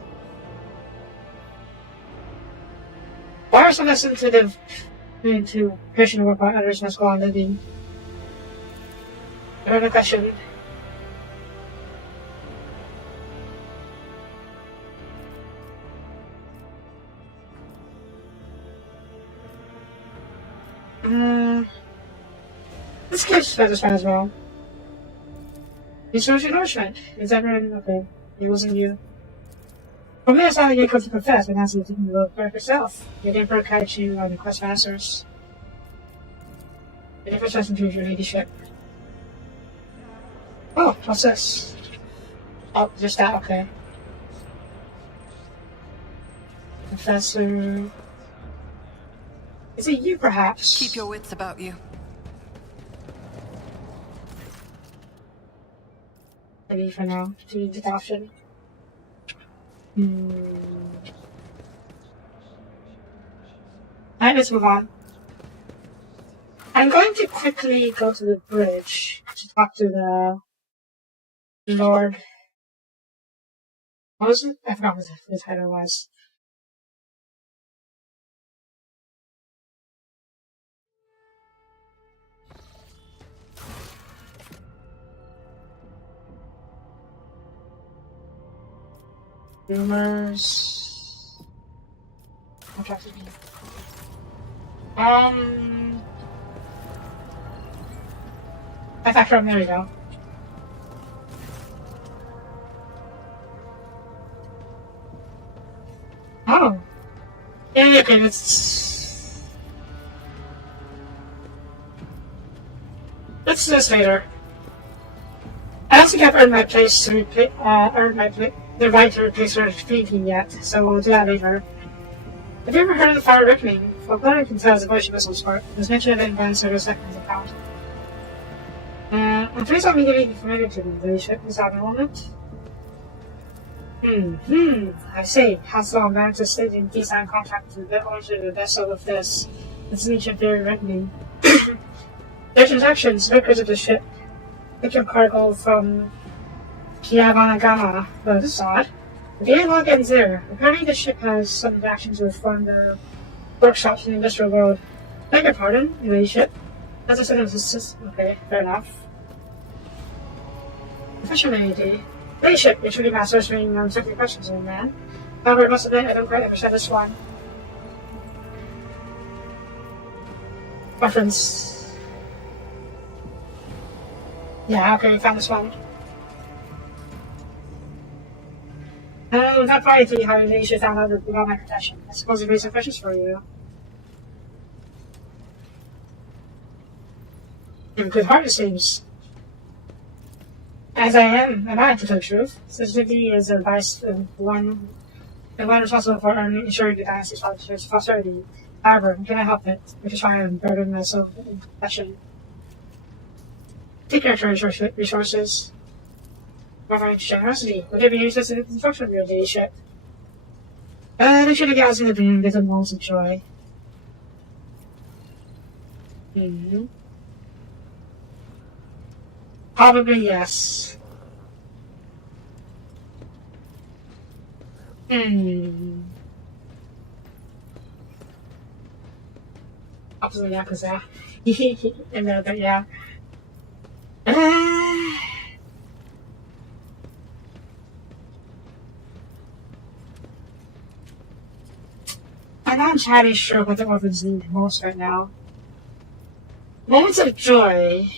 Why are some less sensitive to Christian work while others must go on living? Another question. This kid's satisfied as well. You chose your nourishment. Is that right? Okay. It wasn't you. From there, I saw you come to confess, but that's something you wrote for yourself. You didn't broadcast you on the quest masters. You never trust into your ladyship. Oh, what's this? Oh, just that, okay. Professor. Is it you, perhaps? Keep your wits about you. Maybe for now. Do you get the option? Alright, let's move on. I'm going to quickly go to the bridge to talk to the Lord. What was it? I forgot what the title was. Rumors. Contracted me. I factor there we go. Oh. Yeah, okay, let's do this later. I don't think I've earned my place to the right to replace her speaking yet, so we'll do that later. Have you ever heard of the Fire Reckoning? From what I can tell, it's a voice whistle sport. It was mentioned in Van Service Seconds account. I'm pleased I'm getting familiar to the relationship. Is that a moment? I say, Haslam managed to state in peace and contact with the owner of the vessel of this. It's an ancient Fairy Reckoning. Their transactions, records of the ship. Picture cargo from Kiyabanagama. Well, this is odd. The data log ends there. Apparently the ship has some interactions with one of the workshops in the industrial world. Beg your pardon, the ship. That's a second assistance. Okay, fair enough. Official lady. Lady ship, you're truly masters for certain questions, old man. However, I must admit, I don't quite understand this one. Reference. Yeah, okay, we found this one. That probably tell you how you should found out about my profession. I suppose it raised some questions for you. You have a good heart, it seems. As I am to tell the truth. Specifically as a vice one responsible for ensuring the dynasty's prosperity. However, can I help it? I just try and burden myself in profession. Take care of your resources. Offering generosity. Would they be used as a construction of your ladyship? They should have got us in the beginning with the moments of joy. Probably yes. Opposite Yakuza. But yeah. I'm not entirely sure what the orphans need most right now. Moments of joy,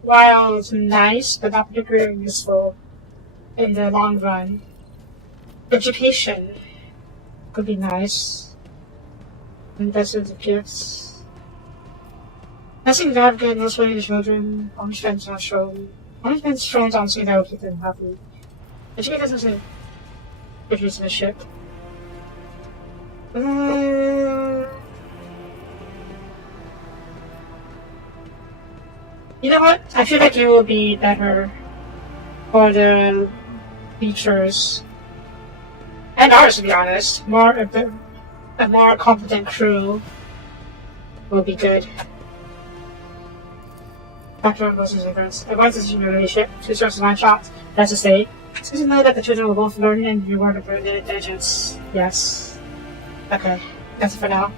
while it's nice but not particularly useful in the long run, education could be nice. Investment of gifts. I think navigate most way the children only spends thrones on something that will keep them happy. Education doesn't produce a ship. You know what? I feel like it will be better for the features and ours, to be honest. A more competent crew will be good. Factor versus difference. Advances in your relationship. 2 stars to 9 shots. That's to say, it's good to know that the children will both learn and reward their intelligence. Yes. Okay, that's it for now.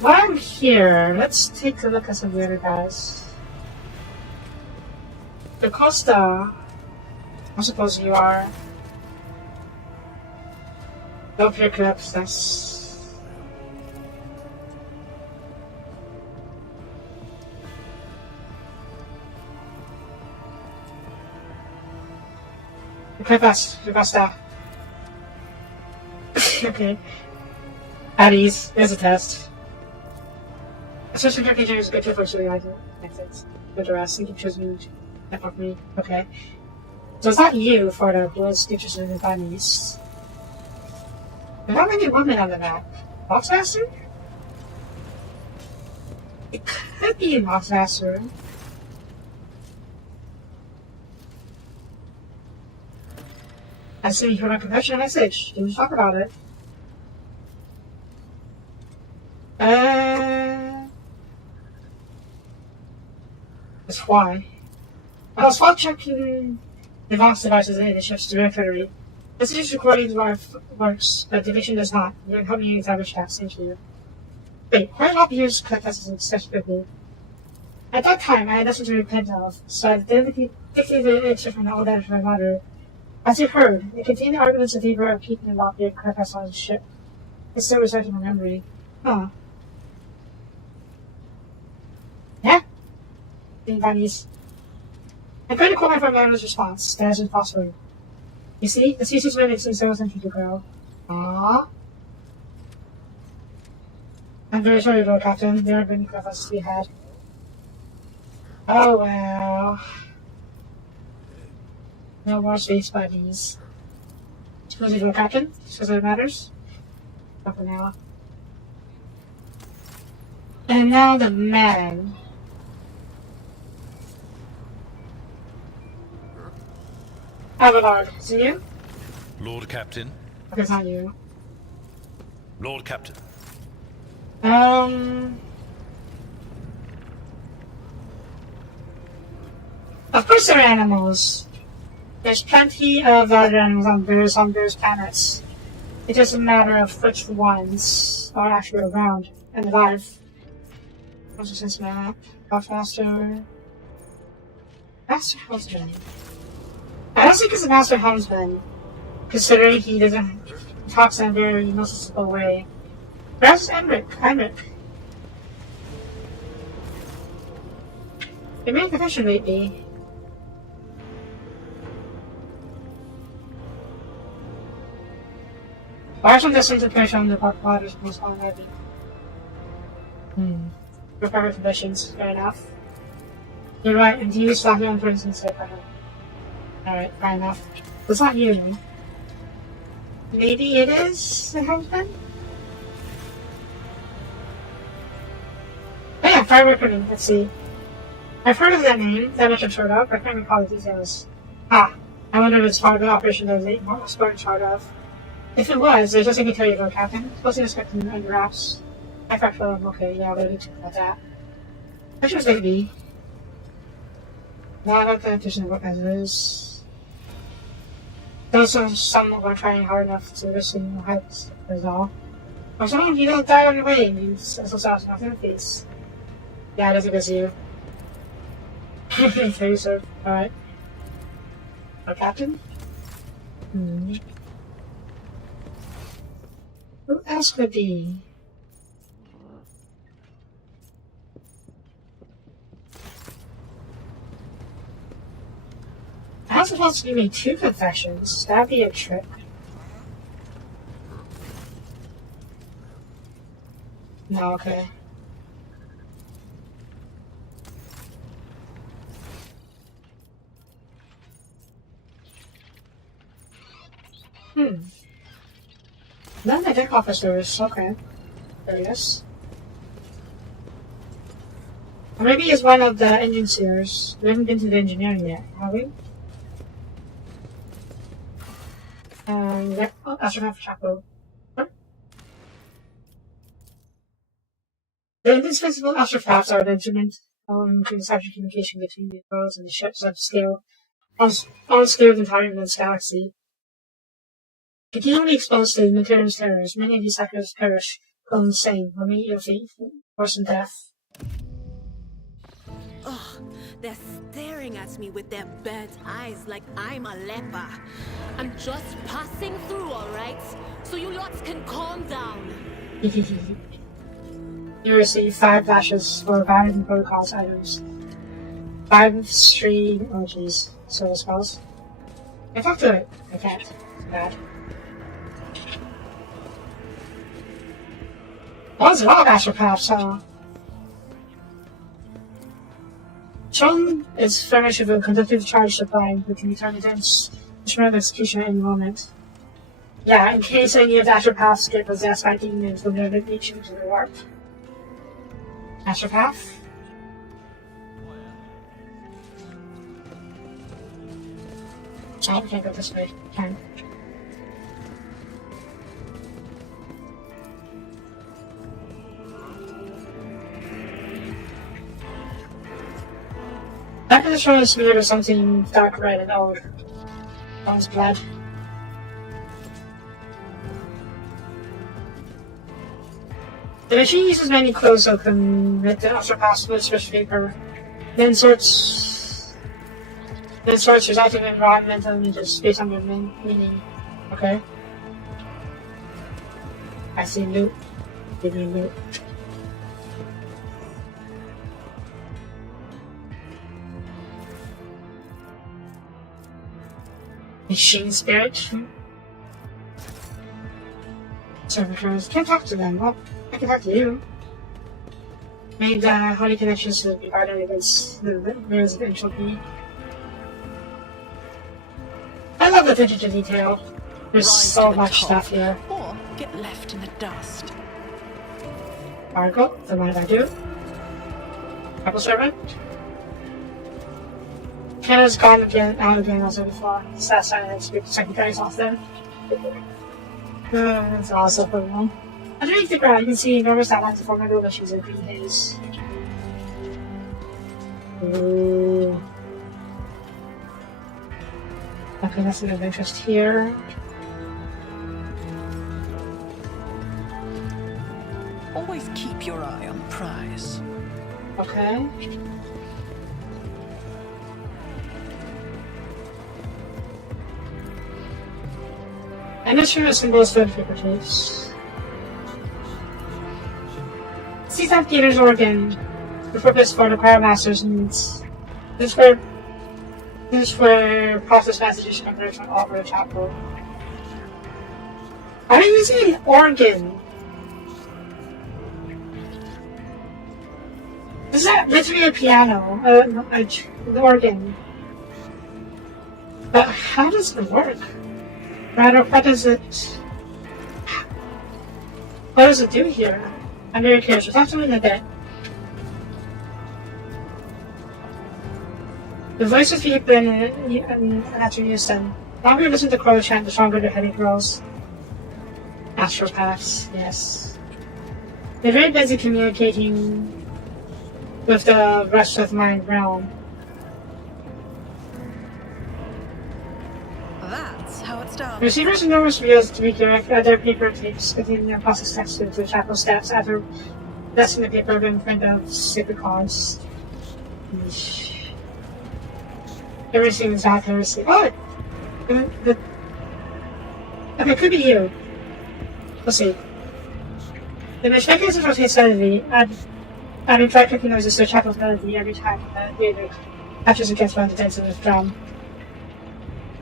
While I'm here, let's take a look at some of the other guys. The Costa, I suppose you are. No peer clips, that's... Okay, pass. The Costa. Okay. At ease. There's a test. Especially if your is a good fit for shooting like methods. Good rest. You can choose me. That fuck me. Okay. So it's not you for the blood stitches in the bunnies. There's not many women on the map. Boxmaster? It could be a Boxmaster. I see you heard my confession message. Did we talk about it? That's why. I was fault checking the Vox devices in the ship's directory. This is recording live works, but deletion does not. You can help me establish that. Thank you. Wait, why not use confesses specifically? At that time, I had nothing to repent of, so I dictated it from all that for my mother. As you heard, it contained arguments in favor of keeping the lock being confessed on the ship. It's still residing in my memory. Huh. Yeah? Being bunnies. I'm going to call my mother's response. That isn't possible. You see? The species went since I wasn't to girl. Aww. I'm very sorry, Lord Captain. There have been confesses to be had. Oh well. No more space buddies. Suppose you go, Captain? Suppose it matters? Not for now. And now the man. Abelard, is it you? Lord Captain? Okay, it's not you. Lord Captain. Of course there are animals. There's plenty of other animals on various planets. It's just a matter of which ones are actually around and alive. What's this map? How faster? Master Helmsman. I don't think it's a Master Helmsman, considering he doesn't talk in a very noticeable way. Perhaps Heinrich. They made a confession lately. Why some distance information on the park waters most on heavy? Recover conditions, fair enough. You're right, and use lockdown for instance for him. Alright, fair enough. It's not you. Maybe it is the husband? Oh yeah, fire recruiting, let's see. I've heard of that name, that much I've heard of, but I can't recall the details. I wonder if it's part of the operation that they was in charge of. If it was, there's nothing to tell you about, Captain. Wasn't expecting under wraps. I thought, well, okay, yeah, we need to talk about that. I should maybe. Not about the addition of as it is. Those are some of are trying hard enough to listen to heights, is all. Or someone you don't die on your way, means that's what's out nothing in the face. Yeah, it is because you. Okay, sir. Alright. Our captain? Who else could be? I was supposed to give me 2 confessions. That'd be a trick. No, okay. None of the deck officers, okay. There he is. Or maybe he's one of the engineers. We haven't been to the engineering yet, have we? Yep. Oh, astronaut for Chapo. What? The indispensable astronauts are the instrument to decipher communication between the worlds and the ships on scale of the entire this galaxy. Continually exposed to Material's terrors, many of these hackers perish, go insane, or meet your fate, worse than death. Ugh, they're staring at me with their bad eyes like I'm a leper. I'm just passing through, alright? So you lots can calm down. You receive 5 flashes for violent protocols items. 5 stream emojis, service calls. I talk to it. I can't. Too bad. Well, it's a lot of astropaths, huh? Chong is furnished with a conductive charge supply, which can be turned into instrument of execution at any moment. Yeah, in case any of the astropaths get possessed by demons, we'll never reach into the warp. Astropath? Oh, I can't go this way. Can. That can show us smeared with something dark red and old. One's blood. The machine uses many closed open with the ultra possible special paper, then sorts resulting environmental images based on their meaning. Okay. I see loot. Give me loot. Machine spirit. Servitors. Can't talk to them. Well, I can talk to you. Made holy connections to be guarded against the mirrors of entropy. I love the attention to detail. There's Rise so to the much top, stuff here. Or get left in the dust. Argo, the might I do. Couple servant. Canada's gone again, out again as before. Stat silence, secretaries off them. That's awesome for them. Underneath the ground, you can see enormous outlines of formidable issues of green haze. Ooh. Okay, that's of interest here. Always keep your eye on the prize. Okay. And this room symbols for figuratives. Seaside Theater's organ, the purpose for the choir master's needs. This is where process messages convert from opera chapel. Are you using an organ? This is literally a piano, the organ. But how does it work? Rather, what does it do here? I'm very curious. We'll talk to him in a bit. The voices people and naturally use them. The longer you listen to Crow chant, the stronger the headache grows. Astropaths, yes. They're very busy communicating with the rest of my realm. That's how it's done. Receivers enormous reels to redirect other paper tapes containing their process text to the chapel steps after blessing the paper in print of sacred cause. Everything is accuracy. Oh! Okay, it could be you. We'll see. The mechanism rotates suddenly, adding trifecta noises to the chapel's melody every time the reader catches and gets one of the dance of the drum.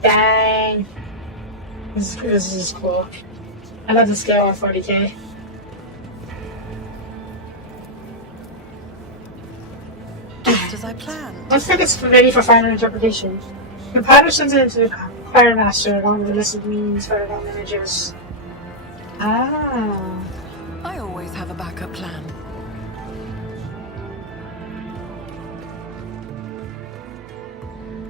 Dang! This is cool. I love the scale of 40k. Just as I planned. Once it gets ready for final interpretation, the compiler sends it into the choir master along with the list of meanings for the images. Ah. I always have a backup plan.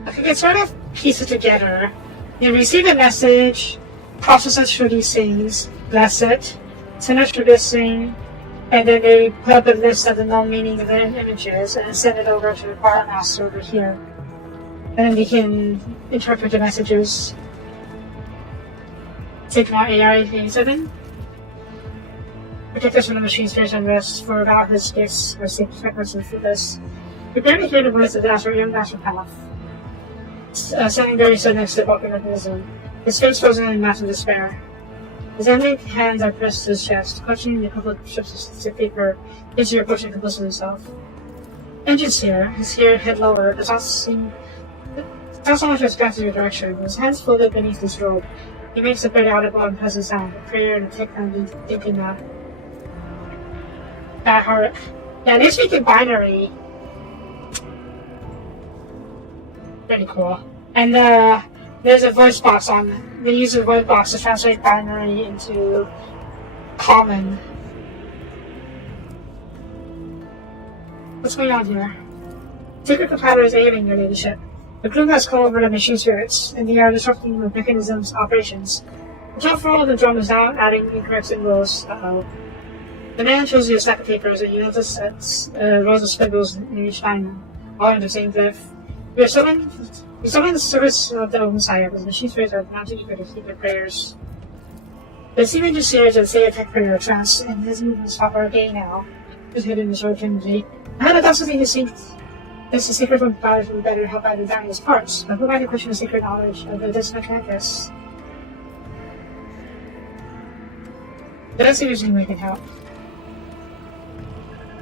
I can get sort of piece it together. You receive a message, process it through these things, bless it, send it through this thing, and then they put up a list of the known meaning of the images and send it over to the choir master over here. And then they can interpret the messages. Take more AI things, I think. Protect us from the machine's fears and risks for about his gifts or safe frequency for this. We barely hear the voice of the young astropath. Standing very stood next to the broken mechanism, his face frozen in massive despair. His empty hands are pressed to his chest, clutching the couple of strips of paper, easily approaching compulsive himself. Engine's here, his head lower, does not so much respect in your direction. His hands folded beneath his robe. He makes a very audible and pleasant sound, a prayer and a tick and thinking that. Heart. Yeah, they speak in binary. Pretty cool. And there's a voice box on. They use a voice box to translate binary into common. What's going on here? Secret compiler is aiming, your ladyship. The gloom has come over the machine spirits, and they are disrupting the mechanism's operations. Account for all of the drum is now adding incorrect symbols. The man shows you a stack of papers, and you notice that rows of spindles in each line, all in the same glyph. We summon the service of the Messiah, because the machine spirits are not to for the secret prayers. The Stephen just series and say attack prayer trance, and his movements pop our day now. Is hidden in the short energy. I had a doubt something distinct. This is secret from powers from better help out the darkness parts, but provide a question of secret knowledge of the distant campus. That's the reason we can help.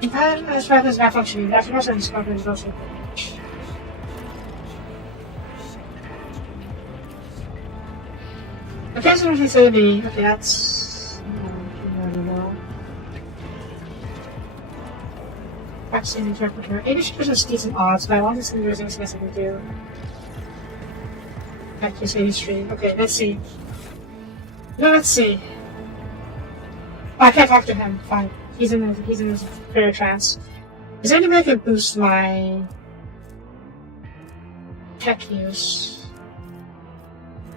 In time, as far as malfunctioning, after most of the discovery is also okay, so he said okay, that's I don't know. Vaccine interpreter. 80% is decent odds, but I want to see what things I can do. Back to 83. Okay, let's see. No, let's see. Oh, I can't talk to him. Fine. He's in a prayer trance. Is there any way I can boost my tech use?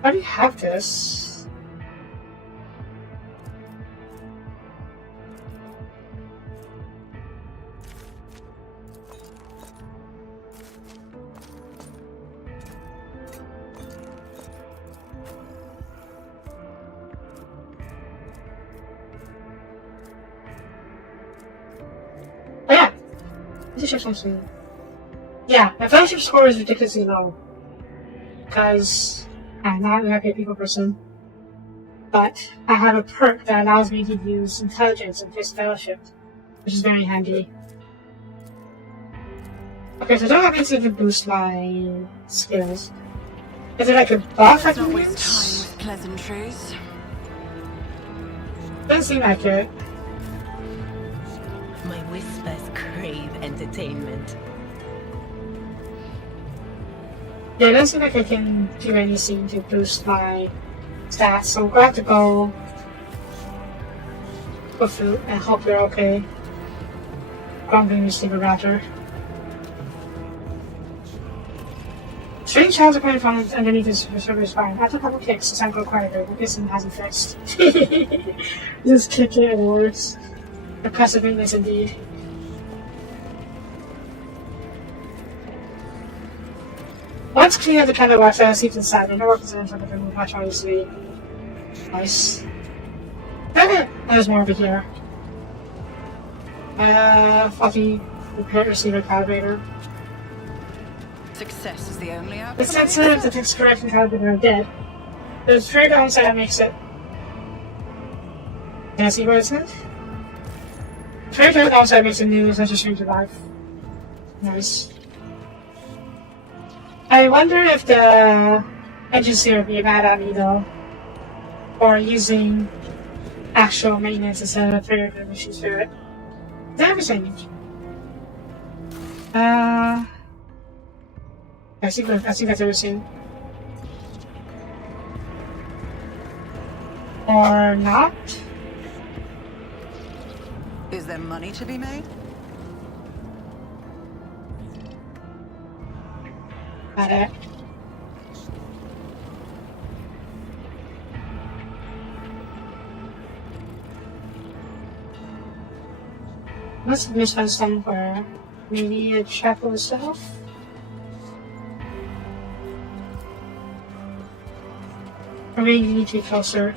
I already have this. Oh yeah! Let's just check something. Yeah, my fellowship score is ridiculously low. Because I'm not a happy people person. But I have a perk that allows me to use intelligence in his fellowship, which is very handy. Okay, so I don't have anything to boost my skills. Is there like a buff I can Waste use? time with pleasantries. Doesn't seem like it. My whispers crave entertainment. Yeah, it doesn't seem like I can do anything to boost my stats, so I'm going to go through and hope you're okay. I'm going to sleep a raptor. Strange sounds are coming from underneath his server's fine. After a couple kicks, the sound got quieter, but this one hasn't fixed. Just kicking it worse. Impressive weakness indeed. Once clear the kind of watch that sleeps inside, and no work is in front of him, watch obviously. Nice. Okay, there's more over here. Faulty repair receiver calibrator. Success is the only outcome. The sensor of the text correction calibrator are dead. There's very downside that makes it. Can I see what it says? Very downside makes it new, such a strange life. Nice. I wonder if the agency would be mad at me though, or using actual maintenance instead of prayer to machine spirit. Is that everything? I think that's everything. Or not? Is there money to be made? Got it. Must have missed on somewhere. Maybe a chapel itself? Or maybe you need to be closer.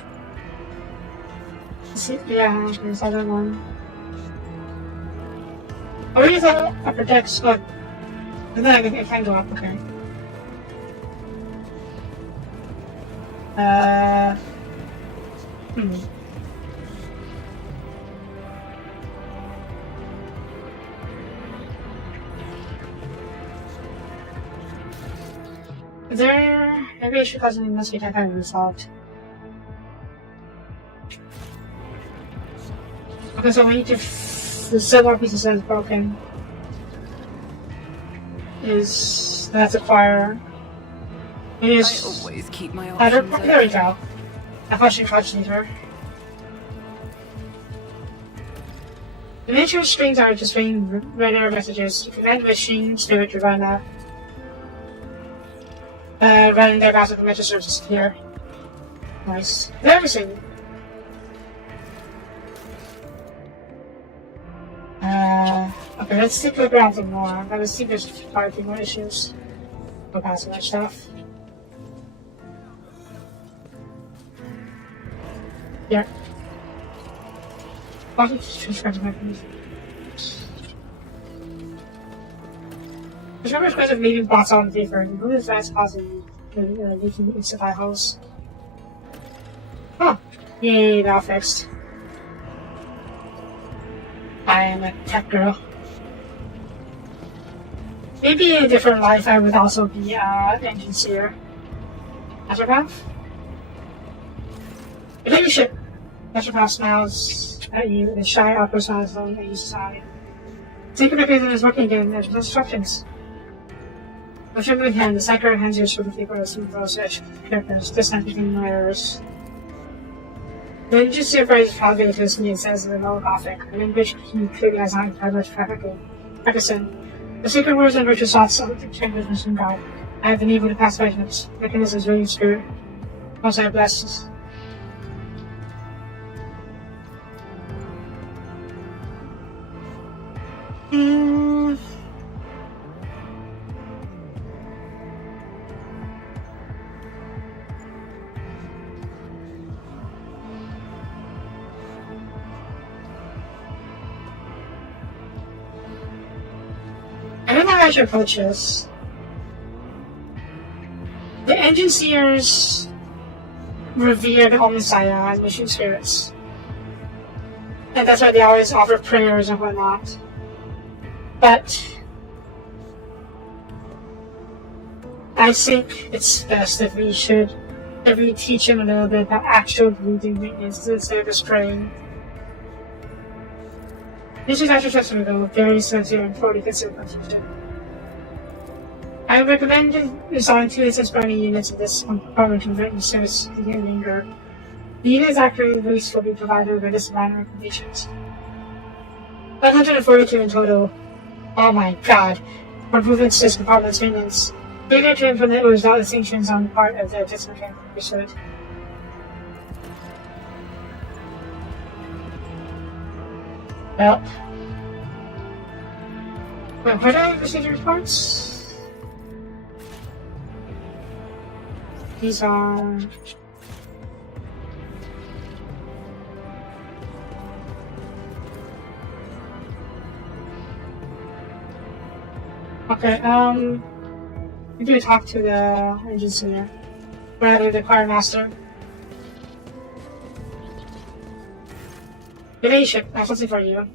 See, yeah, there's other one. I really thought it protects. Oh, and then I can go up, okay. Is there maybe issue causing the must be that kind of resolved? Okay, so we need to the silver pieces that is broken. That's a fire. It is. I always keep my There options we go. I thought she crouched later. The nature of strings are just bringing regular messages. You command wishing spirit to run running their path with the message services here. Nice. Everything. Okay, let's stick around some more. Let's see if there's quite a few more issues. Go past so much stuff. Yeah. Also, just trying to my face. There's numerous ways of leaving bots on the paper, and really fast causing leaking into the holes. Huh. Yay, now fixed. I am a tech girl. Maybe in a different life I would also be an engine seer. Astropath? The baby ship. Astropath smiles at you with a shy awkward smile at you side. Take a mechanism is working again, there's instructions. With your good hand, the secretary hands you a sheet of paper with some process characters, this time between no errors. The engine seer writes probably to me and says in the low Gothic, an English he clearly has not had much Pakistan. The secret words and virtual thoughts of the transmission from God. I have been able to pass measurements. Mechanisms really spirit. Also I bless. I don't know how I should approach this. The engine seers revere the Omnissiah and mission spirits. And that's why they always offer prayers and whatnot. But I think it's best if we teach him a little bit about actual breathing maintenance instead of just praying. This is actually just a very sincere and fully considered confusion. I recommend installing 2 instance burning units of this compartment to prevent the service to get linger. The unit is actually released will be provided by this line of recommendations. 142 in total. Oh my god. For improvements to this compartment's maintenance. Data came from it without distinctions on the part of the discipline pursued. Well. Wait, where do I receive the reports? These are... Okay, maybe we talk to the engineer. Rather, the choir master. The ship, I have something for you.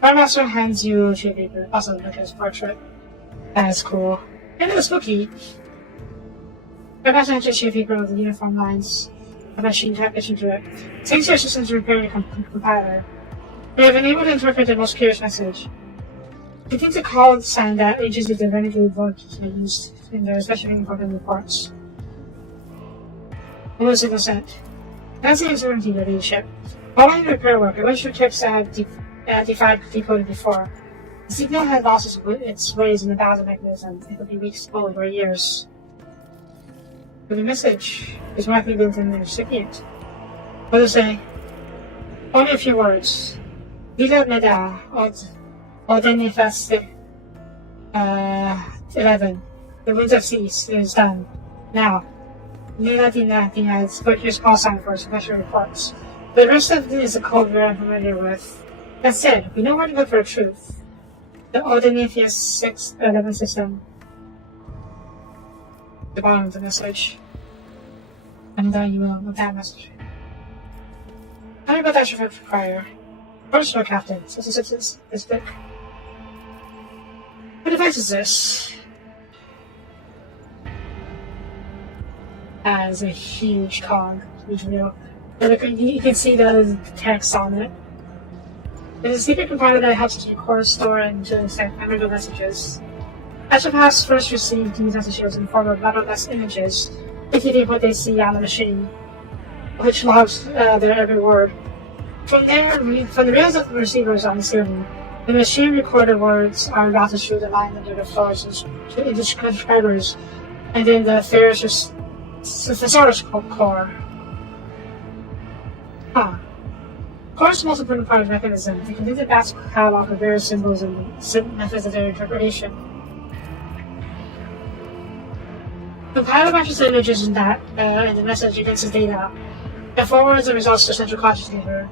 Choir master hands you a sheet of paper. Also, look at his portrait. That's cool. And it was spooky. Choir master hands you a sheet of paper with the uniform lines of a machine type etched into it. Takes your assistance to repair the compiler. We have been able to interpret the most curious message. I think the call sign that ages with the renegade vote are used in their especially important reports. What was it sent? That's the uncertainty of the ship. Following the repair work, I wish your chips had decoded before. The signal had lost its ways in the battle mechanism. It could be weeks old or years. But the message is likely built in the recipient. What does it say? Only a few words. Vila Neda Odenifeste 11. The winds have ceased. It is done. Now. Nila Dina has put his call sign for special reports. The rest of it is a code we're unfamiliar with. That said, we know where to look for truth. The Odenifeste 11 system. The bottom of the message. And then you will with that message. How do you about that chauffeur for prior? Personal captain, this book. What device is this? As a huge cog, huge wheel. You can see the text on it. There's a secret compartment that helps to record, store, and to send memorable messages. Astropaths first received these messages in the form of letterless images, indicating what they see on the machine, which logs their every word. From the rails of the receivers on the ceiling, the machine recorded words are routed through the line under the floors to the subscribers, and then the thesaurus core. Core's most important part of the mechanism, the completed vast catalog of various symbols and methods of their interpretation. The pilot matches the images in the message against the data, and forwards the results to central conscious data,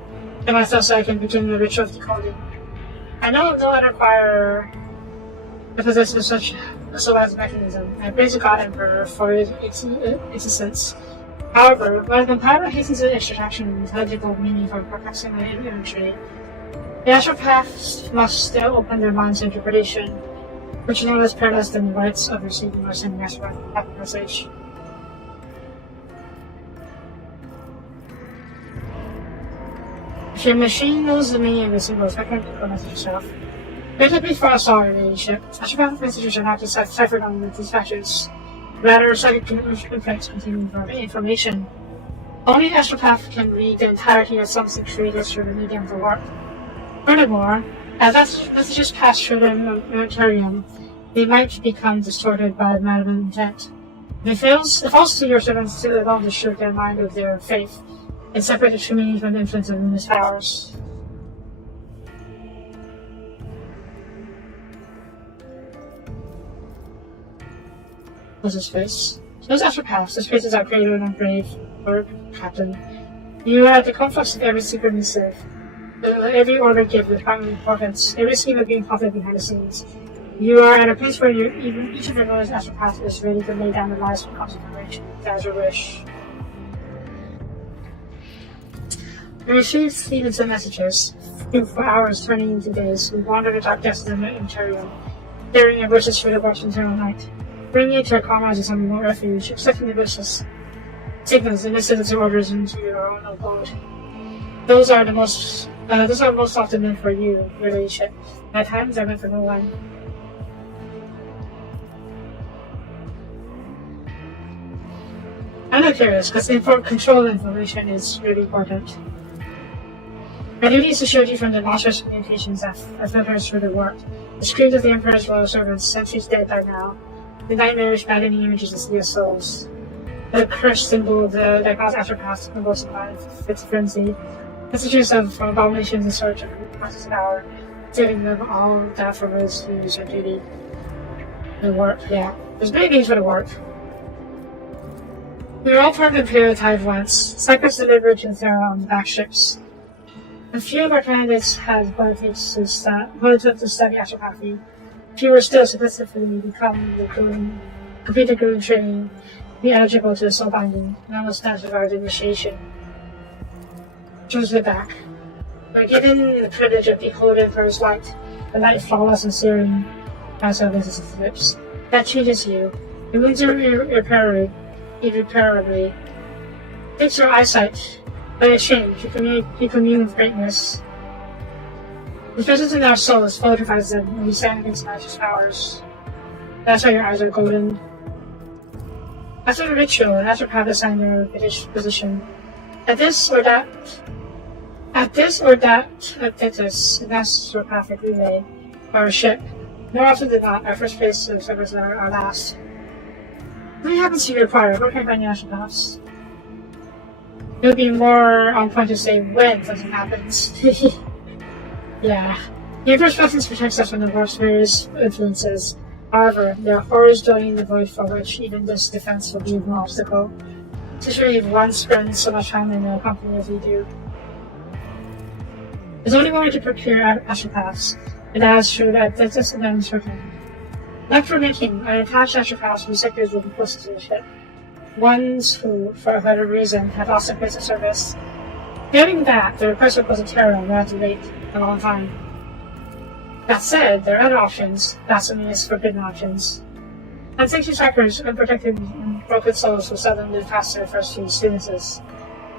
and myself so I can begin the ritual of decoding. I know no one require the possession of such a civilized mechanism, and praise the God Emperor for its existence. However, when the compiler hastens the extraction of intelligible meaning from perplexing imagery, the astropaths must still open their minds to interpretation, which no less perilous than the rights of receiving or sending astropath message. If your machine knows the meaning of the symbols, I can't the message yourself. Basically, for a star relationship, astropath messages are not deciphered on the dispatches. Rather, psychic imprints containing information. Only the astropath can read the entirety of something created through the medium of the work. Furthermore, as messages pass through the Imperium, they might become distorted by malevolent intent. If it falls to your servants to alone disturb their mind of their faith, and separate the true meaning from the influence of luminous powers. What's his face? Those astropaths, his faces are greater and brave, Lord Captain. You are at the conflux of every secret missive. Every order given with primary importance, every scheme of being confident behind the scenes. You are at a place where each of your lowest astropaths is ready to lay down the lives for consideration. That is your wish. We received Stevenson messages. For hours turning into days, we wandered the dark depths of the Imperium, hearing your voices through the watch eternal night, bringing you to our comrades in some remote refuge, accepting the vicious signals and listening orders into your own abode. Those are most often meant for you, your ladyship. At times they're meant for no one. I'm not curious, because control information is really important. My duty is to shield you from the monstrous communications that filter through the work. The screams of the Emperor's loyal servants, centuries dead by now. The nightmarish, maddening images of their souls. The cursed symbol that cause astropaths to convulse by fits of frenzy. Messages of abominations in search of the process of power, saving them all that for those who use their duty. The work, yeah. There's many names for the work. We were all part of the Imperial Tide once. Cyclists delivered to Thera on the back ships. A few of our candidates had what it takes to study astropathy. Few were still successfully complete the grueling training, be eligible to the soul binding, and almost stands regarded initiation. Choose the back. We're given the privilege of beholding Emperor's light, the light flawless and searing as of his lips. That changes you. It wounds you irreparably. Takes your eyesight. By a change, you commune with greatness. The presence in our souls fortifies them when you stand against magic powers. That's why your eyes are golden. After the ritual, an astropath assigned their position. At this or that Atlantis, an astropathic relay, or a ship. More often than not, our first place of service are our last. What happens to you require? Where can I find the astropaths? It would be more on point to say when something happens. Yeah. The Emperor's presence protects us from the worst various influences. However, there are horrors dwelling the void for which even this defense will be an obstacle. Especially if one spends so much time in the company as we do. There's only one way to procure astropaths, and that is true that this is uncertain. Like for making, I attach astropaths from sectors will be closest to the ship. Ones who, for a better reason, have lost their place of service. Failing that, the request will cause a terror and we'll have to wait a long time. That said, there are other options, blasphemous, forbidden options. Unsanctioned trackers, unprotected and broken souls will seldom live past their first few experiences.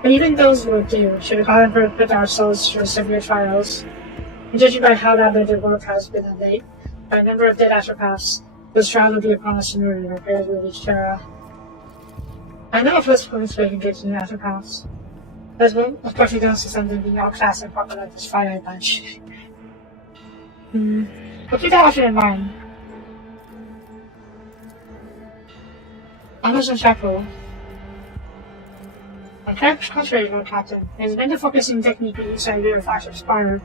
But even those will do, should God ever put our souls through severe trials. And judging by how badly the work has been of late, by a number of dead astropaths, those trials will be upon us sooner than our prayers will reach Terra. I know of less points where you can get to the astropaths. But of course we don't see something being outclassed and popular like this finite bunch. But keep that option in mind. Others in chapel. On contrary, Lord Captain, it has been the focusing technique we use to rear flagship Spire.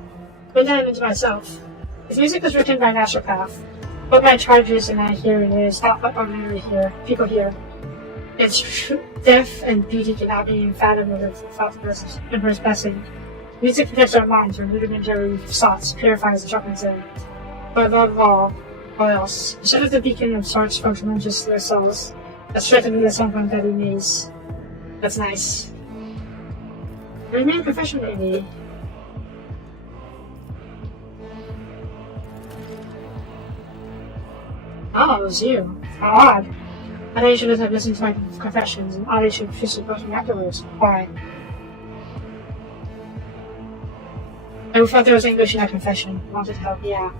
Put that into myself. This music was written by an astropath. What my charges and I hear is not what ordinary people hear. Its depth and beauty cannot be fathomed without the Emperor's blessing. Music protects our minds from rudimentary thoughts, purifies the sharpens them. But above all else, instead of the beacon of sorts from tremendous their souls, a strengthening the sun from deadly maze. That's nice. Remain professional, maybe. Oh, it was you. How odd. I thought you should have listened to my confessions, and I should support me afterwards. Why? I thought there was English in that confession. I wanted help, yeah.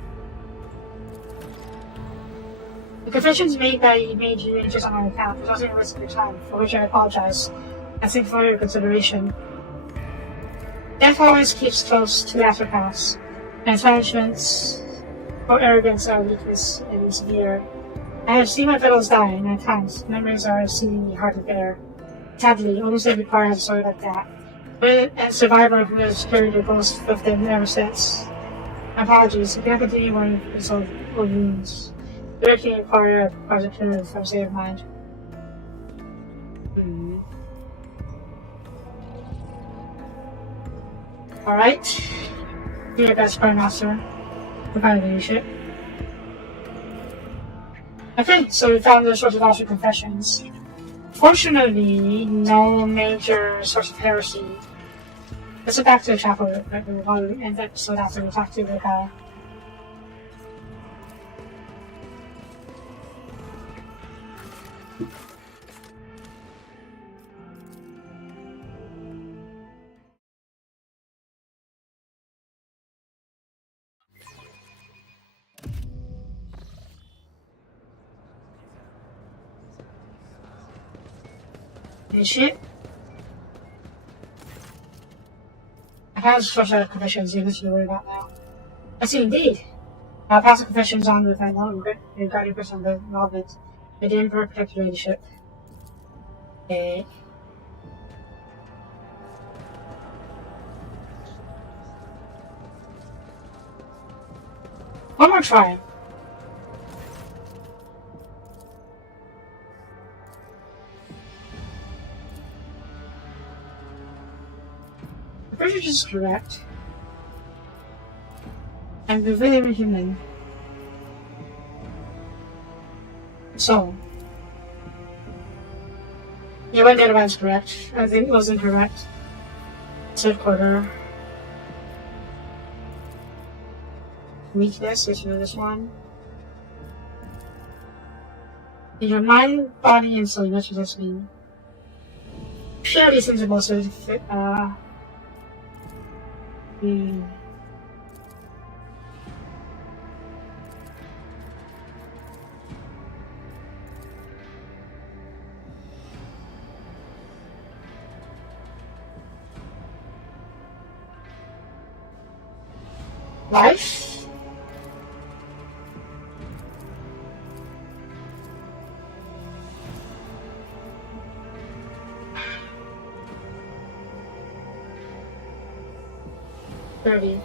The confessions made you anxious on my account, resulting in a waste of your time, for which I apologize. I think for your consideration. Death always keeps close to the afterpass, and punishments for arrogance are weakness and severe. I have seen my fellows die, and at times, memories are seemingly hard to bear. Sadly, almost every part has a story like that. But a survivor who has carried a ghost with them ever since. Apologies, if you have continued more resolve or wounds. Directly inquire a particular from state of mind. Alright. Do your best, Prime Master. Provide leadership. Okay, so we found the source of all confessions. Fortunately, no major source of heresy. Let's go back to the chapel, right? We'll end the episode after we talk to the guy. And shit. I found source of confessions, you nothing to worry about now. I see, indeed. I'll pass the confessions on with my known regarding personal involvement. I didn't protect your leadership. Okay. One more try. The British is correct. I'm very human. So. Yeah, one data is correct. I think it was incorrect. Third quarter. Weakness, which is this one. In your mind, body, and soul, what does this mean? Share these things are most fit, Life? Dirty.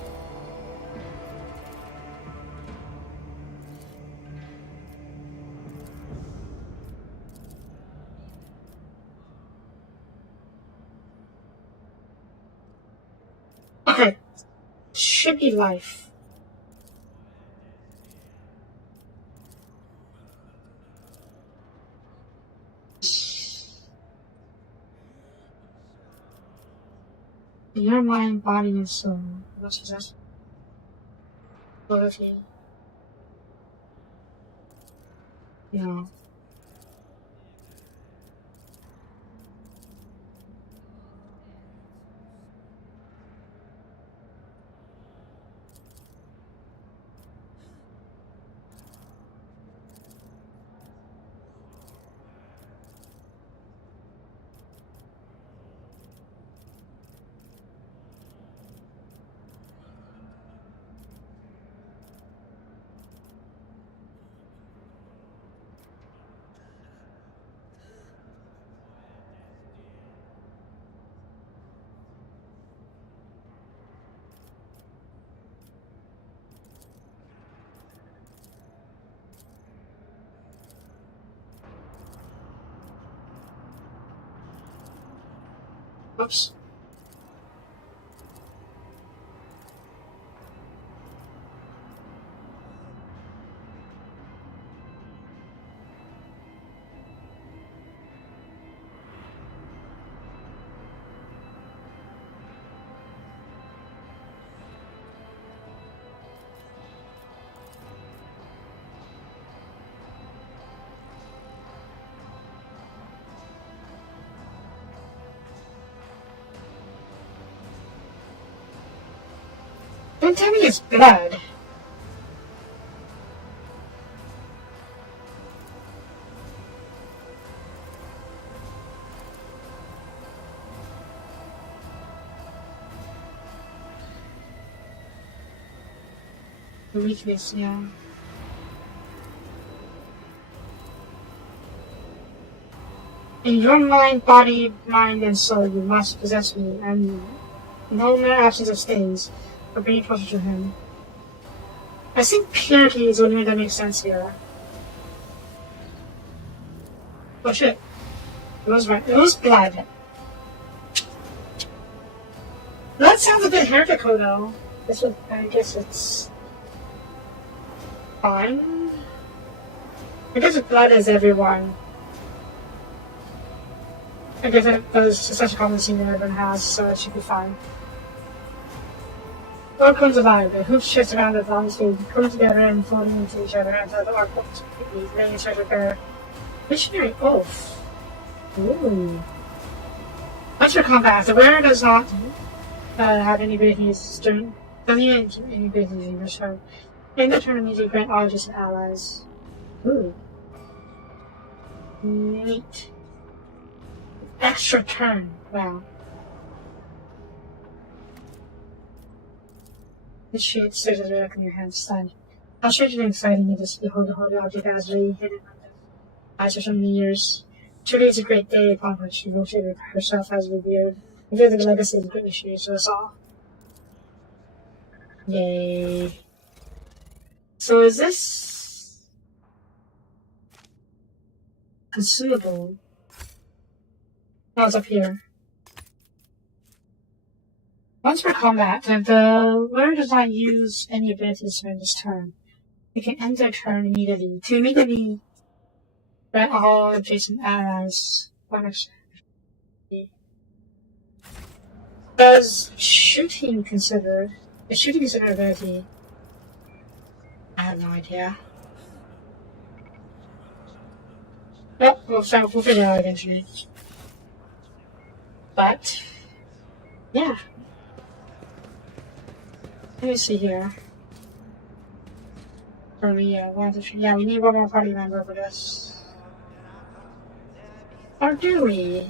Okay. Should be life. Your mind, body, and soul. What is that? Loyalty. Yeah. Oops. Don't tell me it's blood. The weakness, yeah. In your mind, body, mind, and soul, you must possess me, and no mere absence of stains, or bring closer to him. I think purity is the only way that makes sense here. Oh shit. It was right. It was blood. That sounds a bit heretical though. I guess it's fine. I guess if blood is everyone. I guess that was such a common scene that everyone has, so it should be fine. Orc comes alive, the hoops shift around the long stage, come together and folding into each other until the orc looks completely, laying its treasure bare. Missionary oath. Ooh. Once for combat, the wearer does not have any abilities during any abilities in your turn. In the turn, immediately grant all adjacent allies. Ooh. Neat. Extra turn. Wow. The shade stares at directly in your hand, stunned. How strange and exciting it is to behold the holy object as really hidden from the eyes for so many years. Truly it's a great day upon which she rotated herself as revered the legacy of the great missionary to us all. Yay. So is this consumable? Oh, it's up here. Once per combat, the wearer does not use any abilities during this turn. They can end their turn immediately. To immediately grant all adjacent allies one extra. Does shooting considered? Is shooting considered ability? I have no idea. Well, we'll figure it out eventually. But, yeah. Let me see here. For me, yeah, we need one more party member for this. Or do we?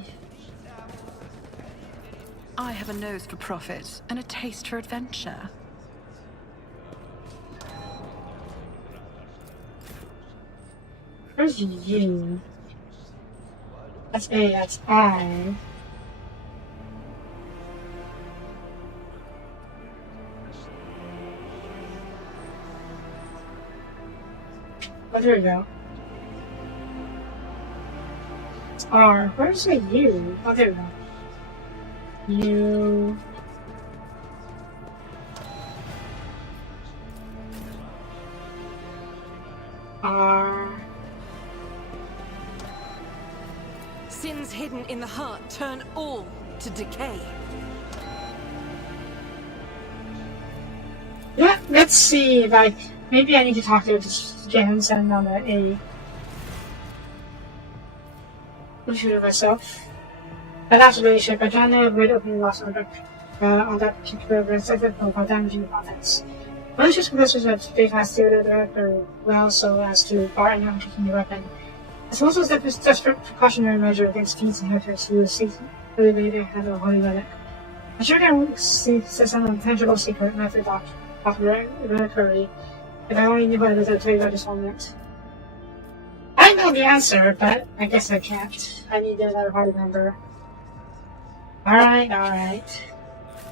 I have a nose for profit and a taste for adventure. Where's you? That's A, that's I. Oh, there we go. It's R. Where's the U? Oh, there we go. U. R. Sins hidden in the heart turn all to decay. Yeah, let's see, like, maybe I need to talk to get him sent on the A. I'll shoot it myself. But that's really shit. I don't know if we'd open lost on that particular recycled profile damaging the contents. Malicious professors that they has steered the director well so as to bar anyone taking the weapon. It's also a desperate precautionary measure against thieves and heretics who seek to lay their hand on a holy relic. I'm sure there says some intangible secret method of reliquary. If I only knew what it is, I'd tell you about this moment. I know the answer, but I guess I can't. I need another party member. Alright.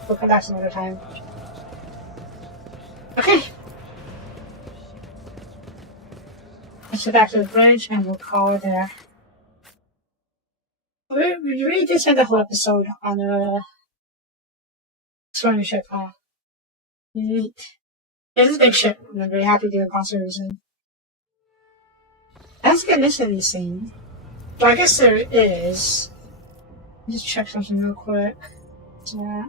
We'll come back some other time. Okay. Let's go back to the bridge and we'll call it there. we really did spend the whole episode on a exploring ship, huh? Neat. This is a big ship, and I'm very happy to do a concert in. I don't think I missed anything. Well, I guess there is. Let me just check something real quick. Yeah.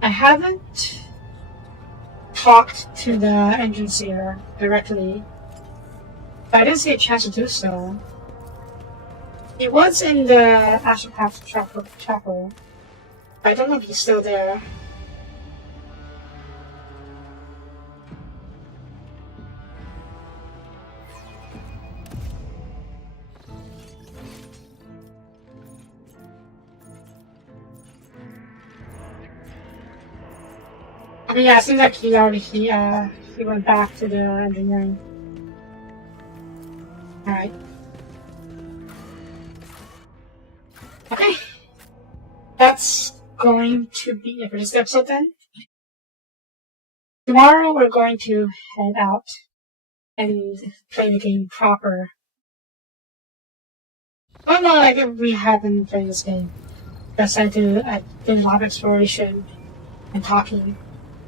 I haven't talked to the engine seer directly, but I didn't see a chance to do so. He was in the Astropath chapel, but I don't know if he's still there. I mean, yeah, it seems like he went back to the engineering. Alright. Okay. That's going to be it for this episode then. Tomorrow we're going to head out and play the game proper. Oh no, like we haven't played this game. Because I did a lot of exploration and talking.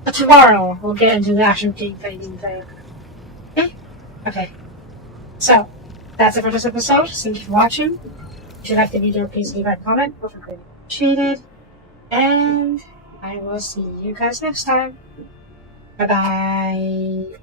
But tomorrow we'll get into the actual gameplay. Okay? Okay. So, that's it for this episode. Thank you for watching. If you liked the video, please leave a comment. Would be greatly appreciated. And I will see you guys next time. Bye bye.